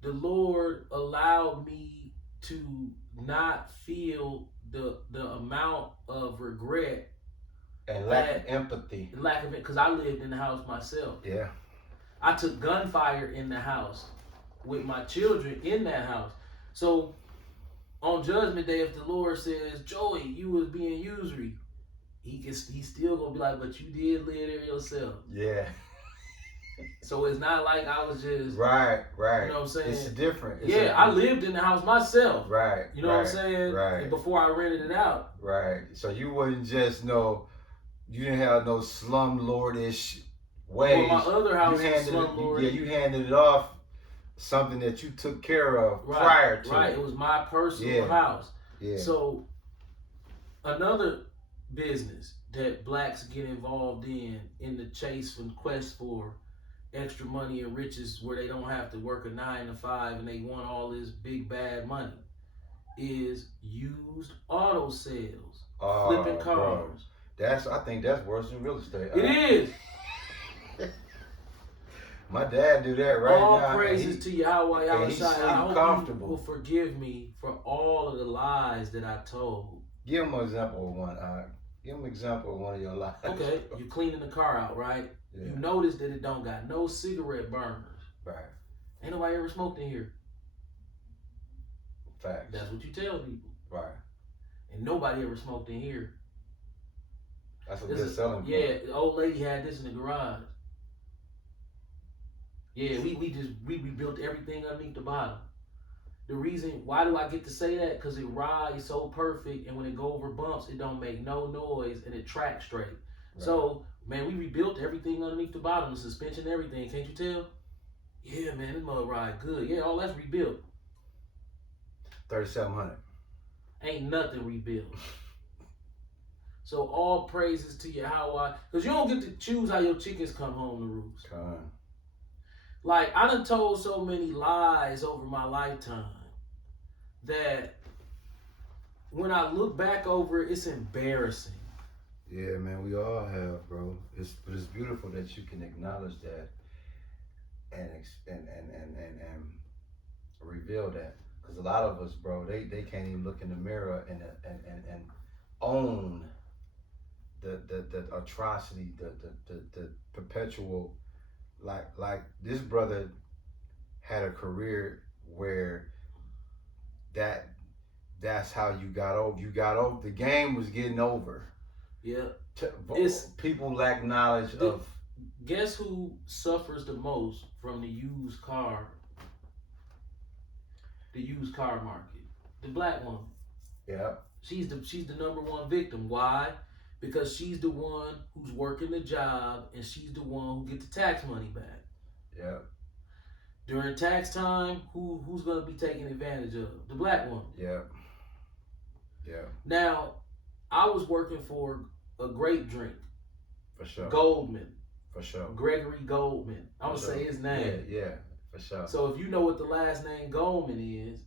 the Lord allowed me to not feel the amount of regret and lack of empathy. Lack of it, because I lived in the house myself. Yeah. I took gunfire in the house with my children in that house. So on Judgment Day, if the Lord says, Joey, you was being usury, he's still gonna be like, but you did live there yourself. Yeah. So it's not like I was just right. You know what I'm saying? It's different. I lived in the house myself. Right. You know what I'm saying? Right. And before I rented it out. Right. So you wouldn't just you didn't have no slumlordish ways. Well, my other house was slumlord. Yeah, you handed it off something that you took care of prior to. Right. It was my personal house. Yeah. So another business that blacks get involved in the chase and quest for extra money and riches, where they don't have to work a 9 to 5 and they want all this big bad money, is used auto sales, flipping cars. Bro. I think that's worse than real estate. It is. My dad do that right all now. All praises to Yahweh Yahushua. I hope comfortable. you will forgive me for all of the lies that I told. Give him an example of one. Give him an example of one of your lies. Okay, you're cleaning the car out, right? Yeah. You notice that it don't got no cigarette burners. Right. Ain't nobody ever smoked in here. Facts. That's what you tell people. Right. And nobody ever smoked in here. That's a good selling point. Yeah, the old lady had this in the garage. Yeah, we rebuilt everything underneath the bottom. The reason, why do I get to say that? Because it rides so perfect, and when it go over bumps, it don't make no noise, and it tracks straight. Right. So, man, we rebuilt everything underneath the bottom, the suspension, everything. Can't you tell? Yeah, man, this mother ride good. Yeah, all that's rebuilt. 3,700. Ain't nothing rebuilt. So all praises to Yahweh, because you don't get to choose how your chickens come home to roost. Come on. Like, I done told so many lies over my lifetime that when I look back over it, it's embarrassing. Yeah, man, we all have, bro. But it's beautiful that you can acknowledge that and reveal that. Because a lot of us, bro, they can't even look in the mirror and own the atrocity, the perpetual. Like this brother had a career where that's how you got over. You got over. The game was getting over. Yeah. People lack knowledge of. Guess who suffers the most from the used car the used car market. The black woman. Yeah. She's the number one victim. Why? Because she's the one who's working the job and she's the one who gets the tax money back. Yeah. During tax time, who's gonna be taken advantage of? The black woman. Yeah. Yeah. Now, I was working for a grape drink. For sure. Goldman. For sure. Gregory Goldman. I'm gonna say his name. Yeah, for sure. So if you know what the last name Goldman is,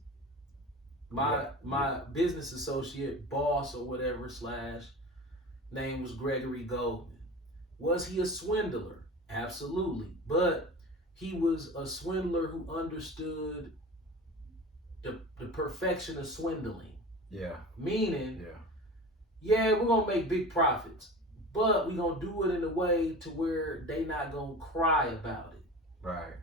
my business associate, boss or whatever / name was Gregory Goldman. Was he a swindler? Absolutely. But he was a swindler who understood the perfection of swindling. Yeah. Meaning, yeah, we're gonna make big profits, but we're gonna do it in a way to where they not gonna cry about it. Right.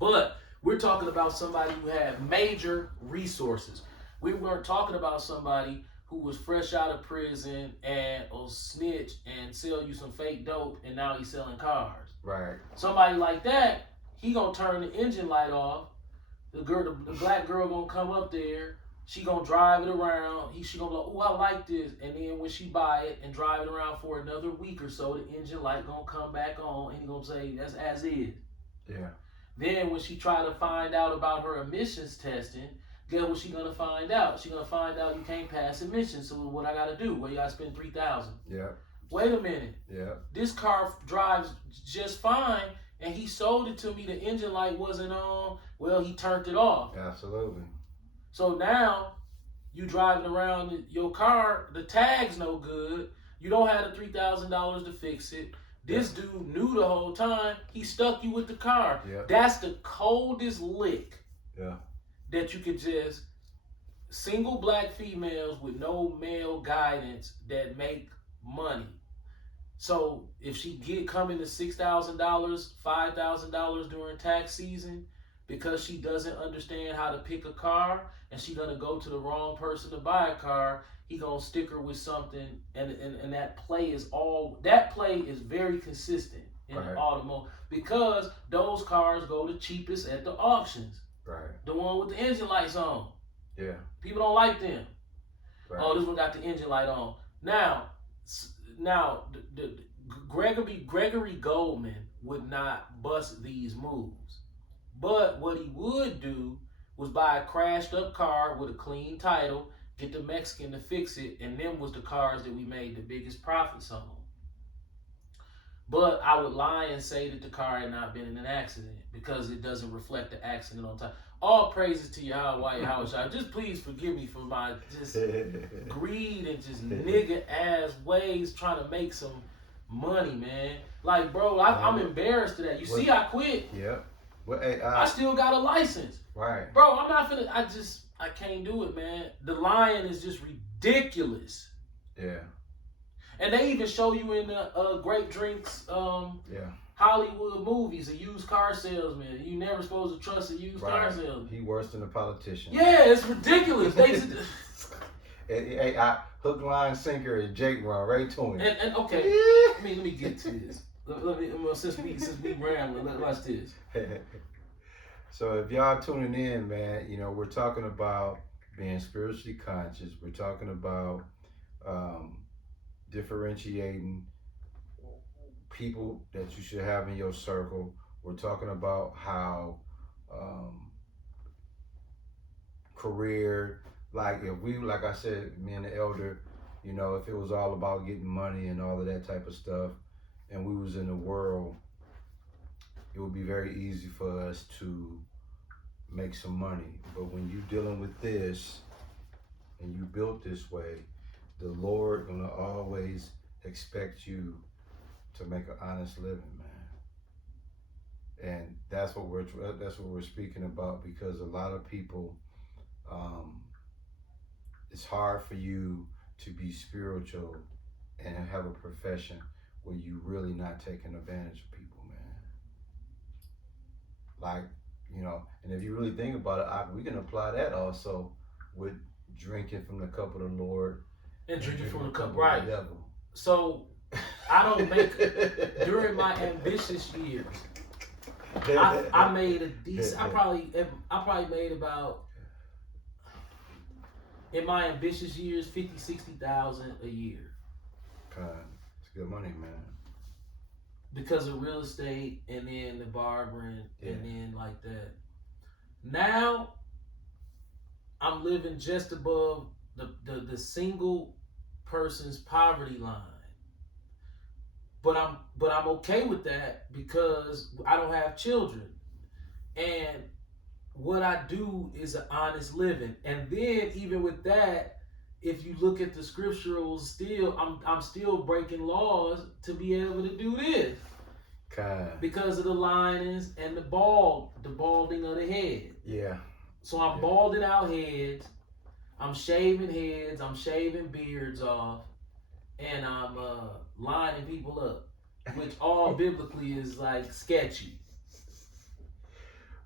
But we're talking about somebody who had major resources. We weren't talking about somebody who was fresh out of prison and will snitch and sell you some fake dope and now he's selling cars. Right. Somebody like that, he gonna turn the engine light off. The black girl gonna come up there. She gonna drive it around. She gonna go, oh, I like this. And then when she buy it and drive it around for another week or so, the engine light gonna come back on and he gonna say, that's as is. Yeah. Then when she try to find out about her emissions testing, guess what she gonna find out? She gonna find out you can't pass emissions. So what I gotta do? Well, you gotta spend $3,000. Yeah. Wait a minute. Yeah. This car drives just fine, and he sold it to me. The engine light wasn't on. Well, he turned it off. Absolutely. So now you driving around your car. The tag's no good. You don't have the $3,000 to fix it. This dude knew the whole time. He stuck you with the car. Yeah. That's the coldest lick. Yeah. That you could just single black females with no male guidance that make money. So if she come into $6,000, $5,000 during tax season because she doesn't understand how to pick a car and she gonna go to the wrong person to buy a car, he gonna stick her with something, and that play is very consistent in the automotive because those cars go the cheapest at the auctions. Right. The one with the engine lights on. Yeah. People don't like them. Right. Oh, this one got the engine light on. Now, the Gregory Goldman would not bust these moves. But what he would do was buy a crashed up car with a clean title, get the Mexican to fix it, and them was the cars that we made the biggest profits on. But I would lie and say that the car had not been in an accident because it doesn't reflect the accident on time. All praises to Yahweh, Yahweh. Just please forgive me for my just greed and just nigga ass ways trying to make some money, man. Like, bro, I'm embarrassed to that. You see, I quit. Yeah. Well, hey, I still got a license. Right. Bro, I'm not finna. I can't do it, man. The lying is just ridiculous. Yeah. And they even show you in the Grape Drinks Hollywood movies, a used car salesman. You never supposed to trust a used car salesman. He worse than a politician. Yeah, it's ridiculous. Hey, hook, line, sinker, and Jake run right to him. And okay, let me get to this. Since we rambling, let's watch this. So if y'all tuning in, man, you know, we're talking about being spiritually conscious. We're talking about differentiating people that you should have in your circle. We're talking about how career, like I said, me and the elder, you know, if it was all about getting money and all of that type of stuff, and we was in the world, it would be very easy for us to make some money. But when you're dealing with this and you built this way, the Lord gonna always expect you to make an honest living, man. And that's what we're speaking about, because a lot of people, it's hard for you to be spiritual and have a profession where you really not taking advantage of people, man. Like, you know, and if you really think about it, we can apply that also with drinking from the cup of the Lord and drinking from the cup, of right? The devil. So I don't make during my ambitious years, I made a decent. I probably made about in my ambitious years, 50, 60,000 a year. It's good money, man. Because of real estate and then the barbering Yeah. and then like that. Now I'm living just above the single person's poverty line. But I'm okay with that because I don't have children. And what I do is an honest living. And then even with that, if you look at the scripturals, still I'm still breaking laws to be able to do this. Because of the linings and the balding of the head. Yeah. So I'm balding out heads, I'm shaving heads, I'm shaving beards off, and I'm lining people up, which all biblically is like sketchy.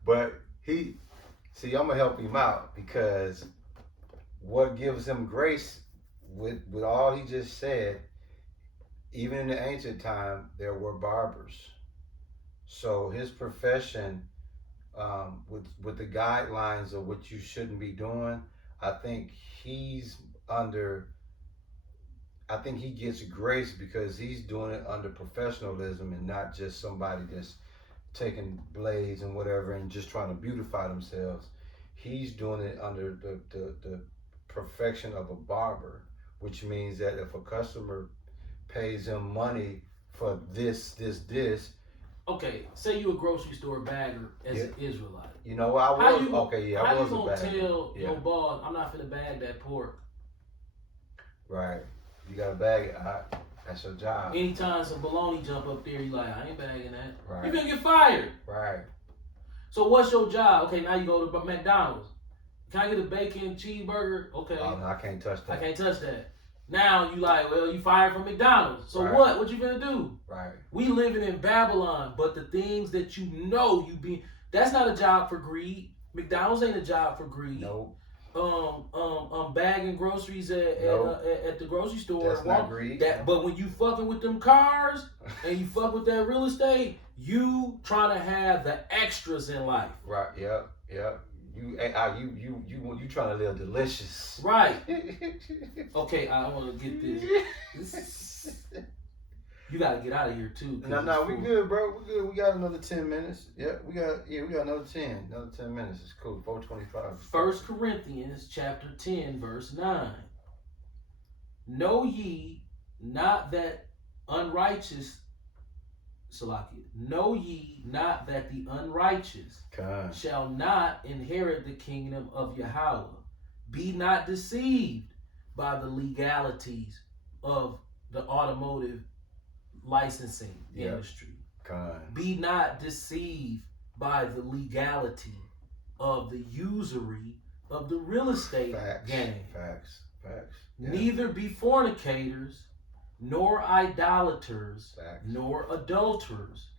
But I'm gonna help him out because what gives him grace with all he just said, even in the ancient time, there were barbers. So his profession, with the guidelines of what you shouldn't be doing, I think he gets grace because he's doing it under professionalism and not just somebody that's taking blades and whatever and just trying to beautify themselves. He's doing it under the perfection of a barber, which means that if a customer pays him money for this. Okay, say you a grocery store bagger as an Israelite. You know, I was How you gonna tell your boss, I'm not finna bag that pork? Right. You gotta bag it. That's your job. Anytime some bologna jump up there, you like, I ain't bagging that. Right. You're gonna get fired. Right. So what's your job? Okay, now you go to McDonald's. Can I get a bacon cheeseburger? Okay. Oh, no, I can't touch that. I can't touch that. Now you like, well, you fired from McDonald's. So right. What you gonna do? Right. We living in Babylon, but the things that you know that's not a job for greed. McDonald's ain't a job for greed. Nope. Bagging groceries at the grocery store. That's not greed. But when you fucking with them cars and you fuck with that real estate, you trying to have the extras in life. Right. Yep. You trying to live delicious. Right. Okay, I want to get this. You got to get out of here too. No, we good, bro. We good. We got another 10 minutes. We got another 10. Another 10 minutes. It's cool. 4:25. 1 Corinthians chapter 10, verse 9. Know ye not that unrighteous, know ye not that the unrighteous shall not inherit the kingdom of Yahweh. Be not deceived by the legalities of the automotive licensing industry. Be not deceived by the legality of the usury of the real estate game. Facts. Yeah. Neither be fornicators, nor idolaters, nor adulterers,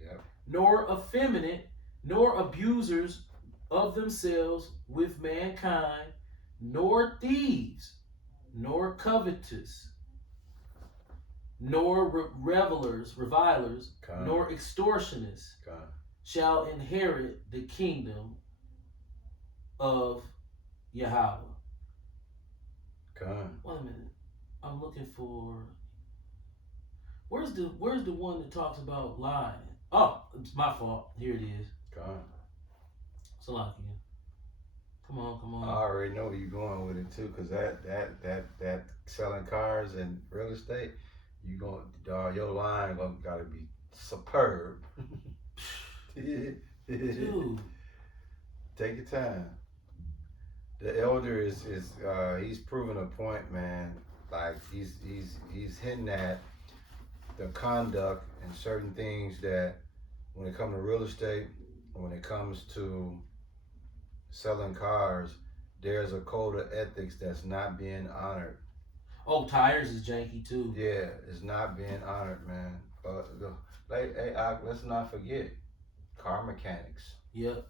nor effeminate, nor abusers of themselves with mankind, nor thieves, nor covetous, nor revilers, nor extortionists shall inherit the kingdom of Yahweh. Wait a minute. I'm looking for. Where's the one that talks about lying? Oh, it's my fault. Here it is. Salakia. Come on. I already know where you're going with it too, cause that selling cars and real estate, your line gotta be superb. Dude, take your time. The elder is he's proving a point, man. Like he's hinting at the conduct and certain things that when it comes to real estate, when it comes to selling cars, there's a code of ethics that's not being honored. Oh, tires is janky too. Yeah, it's not being honored, man. Let's not forget car mechanics. Yep.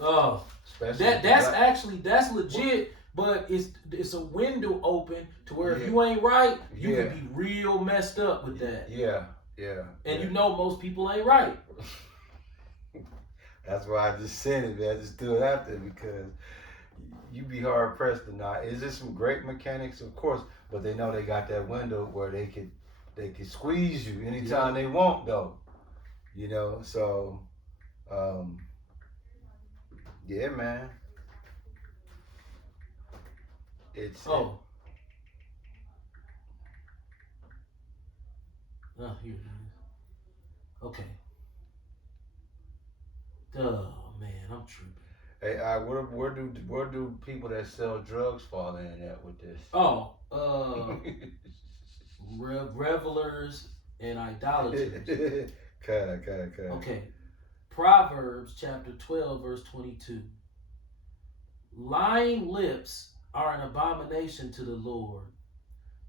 Oh, especially that's legit. But it's a window open to where if you ain't right, you can be real messed up with that. Yeah. And you know most people ain't right. That's why I just said it, man. I just threw it out there because you be hard pressed to not. Is there some great mechanics? Of course, but they know they got that window where they could squeeze you anytime they want, though. You know, so yeah, man. It's Oh, here it is. Okay. Oh man, I'm tripping. hey, where do people that sell drugs fall in at with this? Oh, revelers and idolaters. Cut. Okay. Proverbs chapter 12, verse 22. Lying lips are an abomination to the Lord,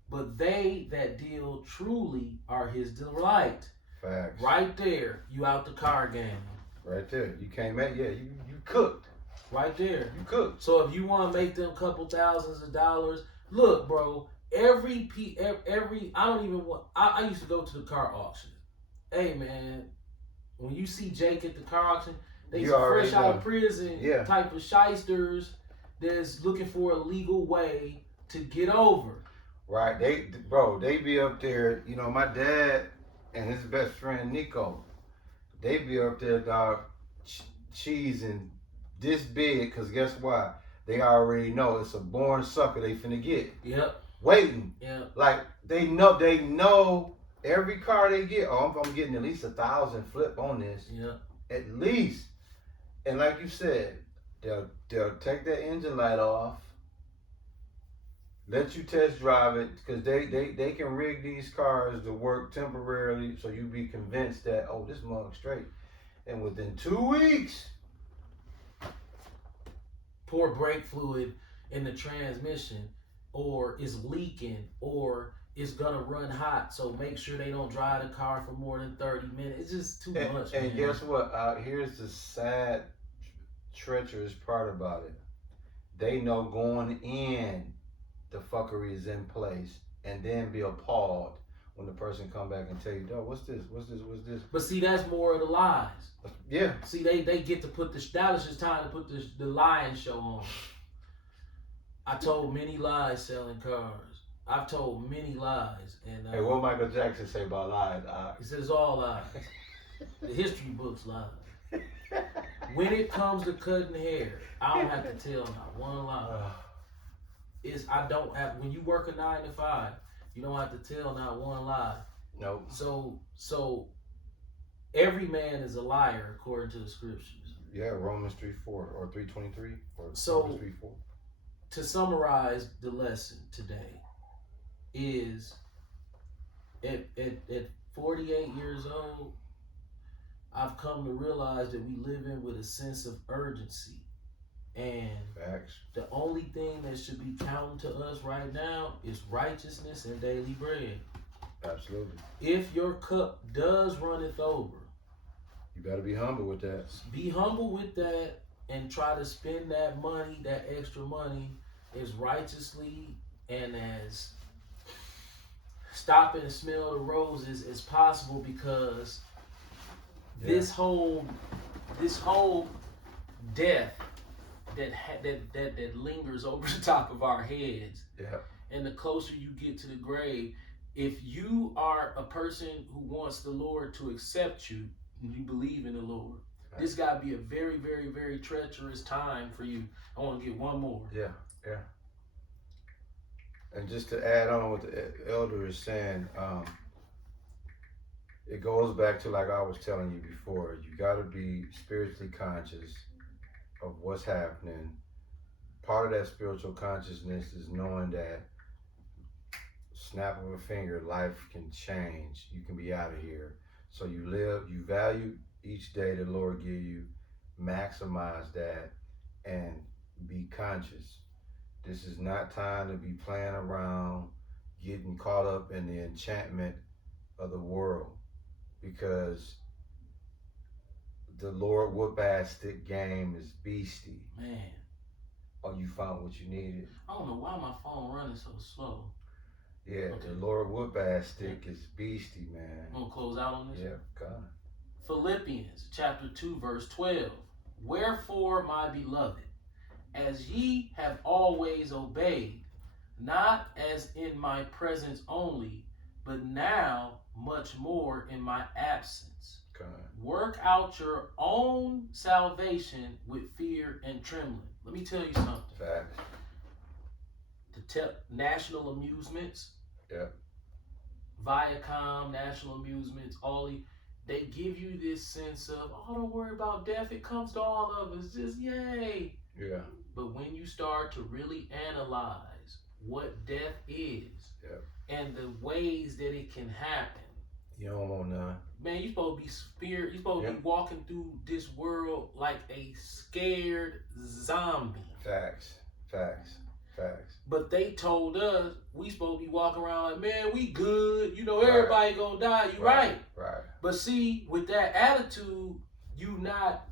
but they that deal truly are his delight. Facts. Right there, you out the car game. Right there. You came at, yeah, you cooked. Right there. You cooked. So if you want to make them couple thousands of dollars, look, bro, every I don't even want, I used to go to the car auction. Hey, man, when you see Jake at the car auction, they fresh out of prison type of shysters that's looking for a legal way to get over. Right. They be up there, you know, my dad and his best friend Nico, they be up there, dog, cheesing this big, because guess what? They already know it's a born sucker they finna get. Yep. Waiting. Yep. Like, they know every car they get, oh, I'm getting at least 1,000 flip on this. Yep. At least. And like you said, they'll take that engine light off, let you test drive it, because they can rig these cars to work temporarily, so you be convinced that, oh, this mug's straight. And within 2 weeks, pour brake fluid in the transmission, or it's leaking, or it's gonna run hot, so make sure they don't drive the car for more than 30 minutes. It's just too much. And man. guess what? Here's the sad, treacherous part about it. They know going in, the fuckery is in place, and then be appalled when the person come back and tell you, "Oh, what's this? But see, that's more of the lies. Yeah. See, they get to put that was just time to put the lying show on. I told many lies selling cars. I've told many lies. And hey, what Michael Jackson say about lies? He said it's all lies. The history books lies. When it comes to cutting hair, I don't have to tell not one lie. I don't have, when you work a 9 to 5, you don't have to tell not one lie. No. So every man is a liar according to the scriptures. Yeah, Romans 3:4 or 3:23 or so, Romans 3:4. To summarize the lesson today is at 48 years old, I've come to realize that we live in with a sense of urgency. And facts. The only thing that should be counting to us right now is righteousness and daily bread. Absolutely. If your cup does runneth over, you better be humble with that. Be humble with that and try to spend that money, that extra money, as righteously and as stop and smell the roses as possible, because this whole death that lingers over the top of our heads. Yeah. And the closer you get to the grave, if you are a person who wants the Lord to accept you, and you believe in the Lord, this got to be a very, very, very treacherous time for you. I want to get one more. Yeah. And just to add on what the elder is saying, it goes back to, like I was telling you before, you got to be spiritually conscious of what's happening. Part of that spiritual consciousness is knowing that snap of a finger, life can change. You can be out of here. So you value each day the Lord give you, maximize that, and be conscious. This is not time to be playing around, getting caught up in the enchantment of the world, because the Lord whoop-ass stick game is beastie. Man. Oh, you found what you needed? I don't know why my phone running so slow. Yeah, okay. The Lord whoop-ass stick is beastie, man. I'm going to close out on this? Yeah, God. Philippians chapter 2, verse 12. Wherefore, my beloved, as ye have always obeyed, not as in my presence only, but now much more in my absence. God. Work out your own salvation with fear and trembling. Let me tell you something. Facts. The national amusements, Yep. Viacom, national amusements, they give you this sense of, oh, don't worry about death. It comes to all of us. Just yay. Yeah. But when you start to really analyze what death is and the ways that it can happen, you don't want none. man, you supposed to be spirit. You supposed to be walking through this world like a scared zombie. Facts. Facts. Facts. But they told us we supposed to be walking around like, man, we good. You know, everybody gonna die. You right. Right. But see, with that attitude, you not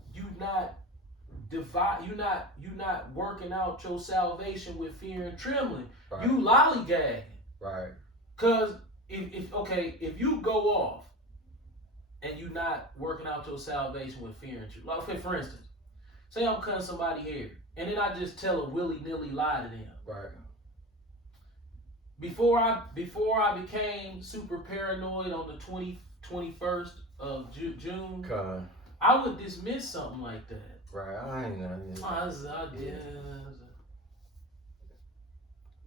working out your salvation with fear and trembling. Right. You lollygagging. Right. Cause if you go off and you not working out your salvation with fear and trembling, like, okay, for instance, say I'm cutting somebody hair, and then I just tell a willy-nilly lie to them. Right. Before I became super paranoid on the 21st of June, I would dismiss something like that. Right. I ain't nothing.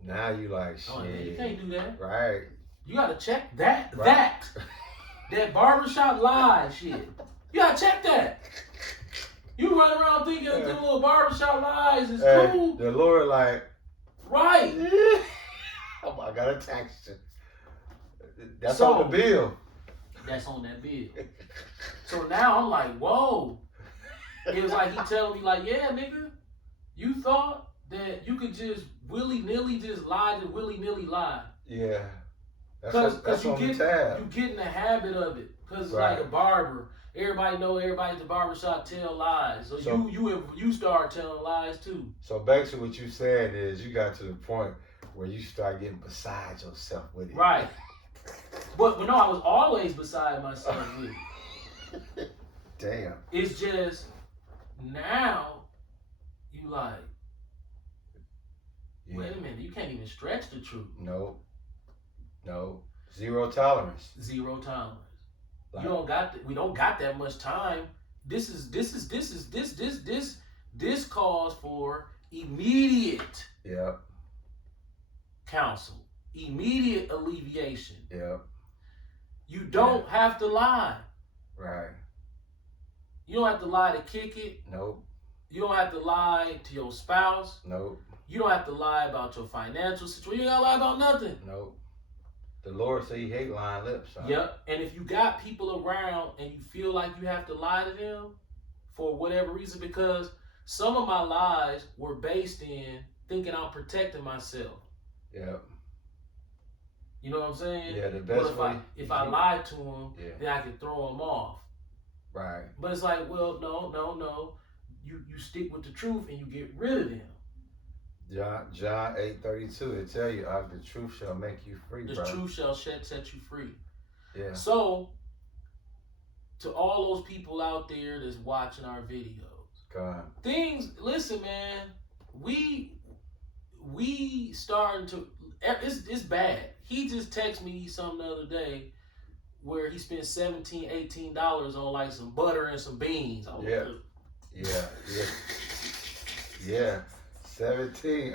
Now you like shit. Oh, man, you can't do that. Right. You gotta check that. Right. That barbershop lie shit. You gotta check that. You run around thinking the little barbershop lies is cool. The Lord like. Right. Oh, I got a tax. That's on the bill. That's on that bill. So now I'm like, whoa. It was like he telling me like, yeah, nigga, you thought that you could just willy-nilly just lie to willy-nilly lie. Yeah. Because you get in the habit of it. Because like a barber, everybody at the barbershop tell lies. So you start telling lies too. So basically what you said is you got to the point where you start getting beside yourself with it. Right. But no, I was always beside myself with it. Damn. It's just now you like, wait a minute, you can't even stretch the truth. No. Zero tolerance. Zero tolerance. Like, we don't got that much time. This calls for immediate counsel, immediate alleviation. Yeah. You don't have to lie. Right. You don't have to lie to kick it. Nope. You don't have to lie to your spouse. Nope. You don't have to lie about your financial situation. You ain't gotta lie about nothing. Nope. The Lord say He hate lying lips. Huh? Yep. And if you got people around and you feel like you have to lie to them for whatever reason, because some of my lies were based in thinking I'm protecting myself. Yep. You know what I'm saying? Yeah, the best way. If I lied to them, then I can throw them off. Right. But it's like, well, no. You stick with the truth and you get rid of them. John 8:32, it tell you, the truth shall make you free, The truth shall set you free. Yeah. So, to all those people out there that's watching our videos, listen, man, we starting to, it's bad. He just texted me something the other day where he spent $17, $18 on like some butter and some beans. Yeah. 17.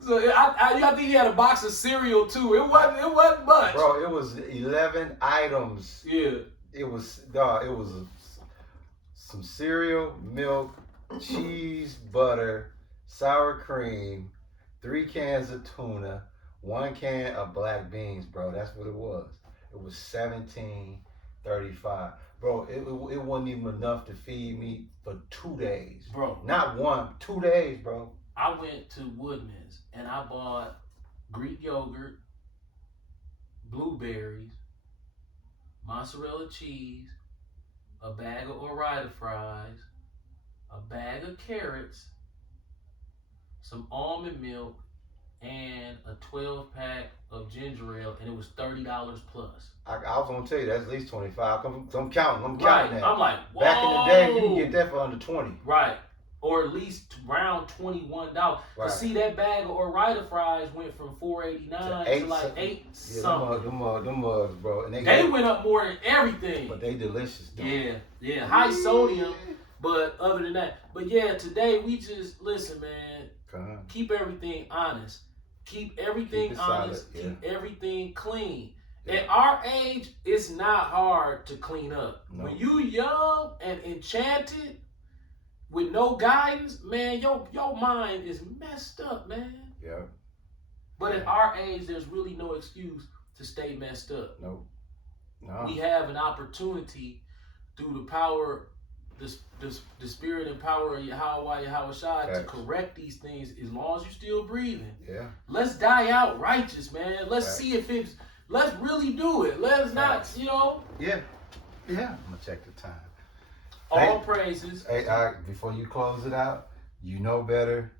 So I think he had a box of cereal too. It wasn't much. Bro, it was 11 items. Yeah. It was some cereal, milk, cheese, butter, sour cream, 3 cans of tuna, 1 can of black beans, bro. That's what it was. It was $17.35. Bro, it wasn't even enough to feed me for 2 days. Bro. Not 1, 2 days, bro. I went to Woodman's and I bought Greek yogurt, blueberries, mozzarella cheese, a bag of Ore-Ida fries, a bag of carrots, some almond milk, and a 12-pack of ginger ale, and it was $30 plus. I was gonna tell you that's at least 25. I'm counting that. I'm like, whoa. Back in the day, you can get that for under 20. Right. or at least around $21. Right. But see, that bag of Ore-Ida fries went from $4.89 to like $8 something. Them mugs, bro. And they went up more than everything. But they delicious, though. Yeah. High sodium, but other than that. But yeah, today we just, listen, man, keep everything honest. Keep everything honest. Solid, Keep everything clean. At our age, it's not hard to clean up. No. When you young and enchanted with no guidance, man, your mind is messed up, man. Yeah. But at our age, there's really no excuse to stay messed up. Nope. No. We have an opportunity through the power, the spirit and power of Yahweh Shai to correct these things as long as you're still breathing. Yeah. Let's die out righteous, man. Let's see if it's, let's really do it. Let's not, you know. Yeah. I'm going to check the time. All praises. Hey, before you close it out, you know better.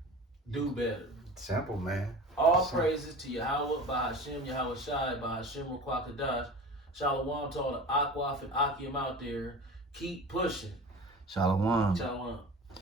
Do better. Simple, man. All praises to Yahweh, by Hashem, Yahweh Shai, by Hashem, Rukwakadash. Shalom to all the Akwaf and Akim out there. Keep pushing. Shalom. Shalom.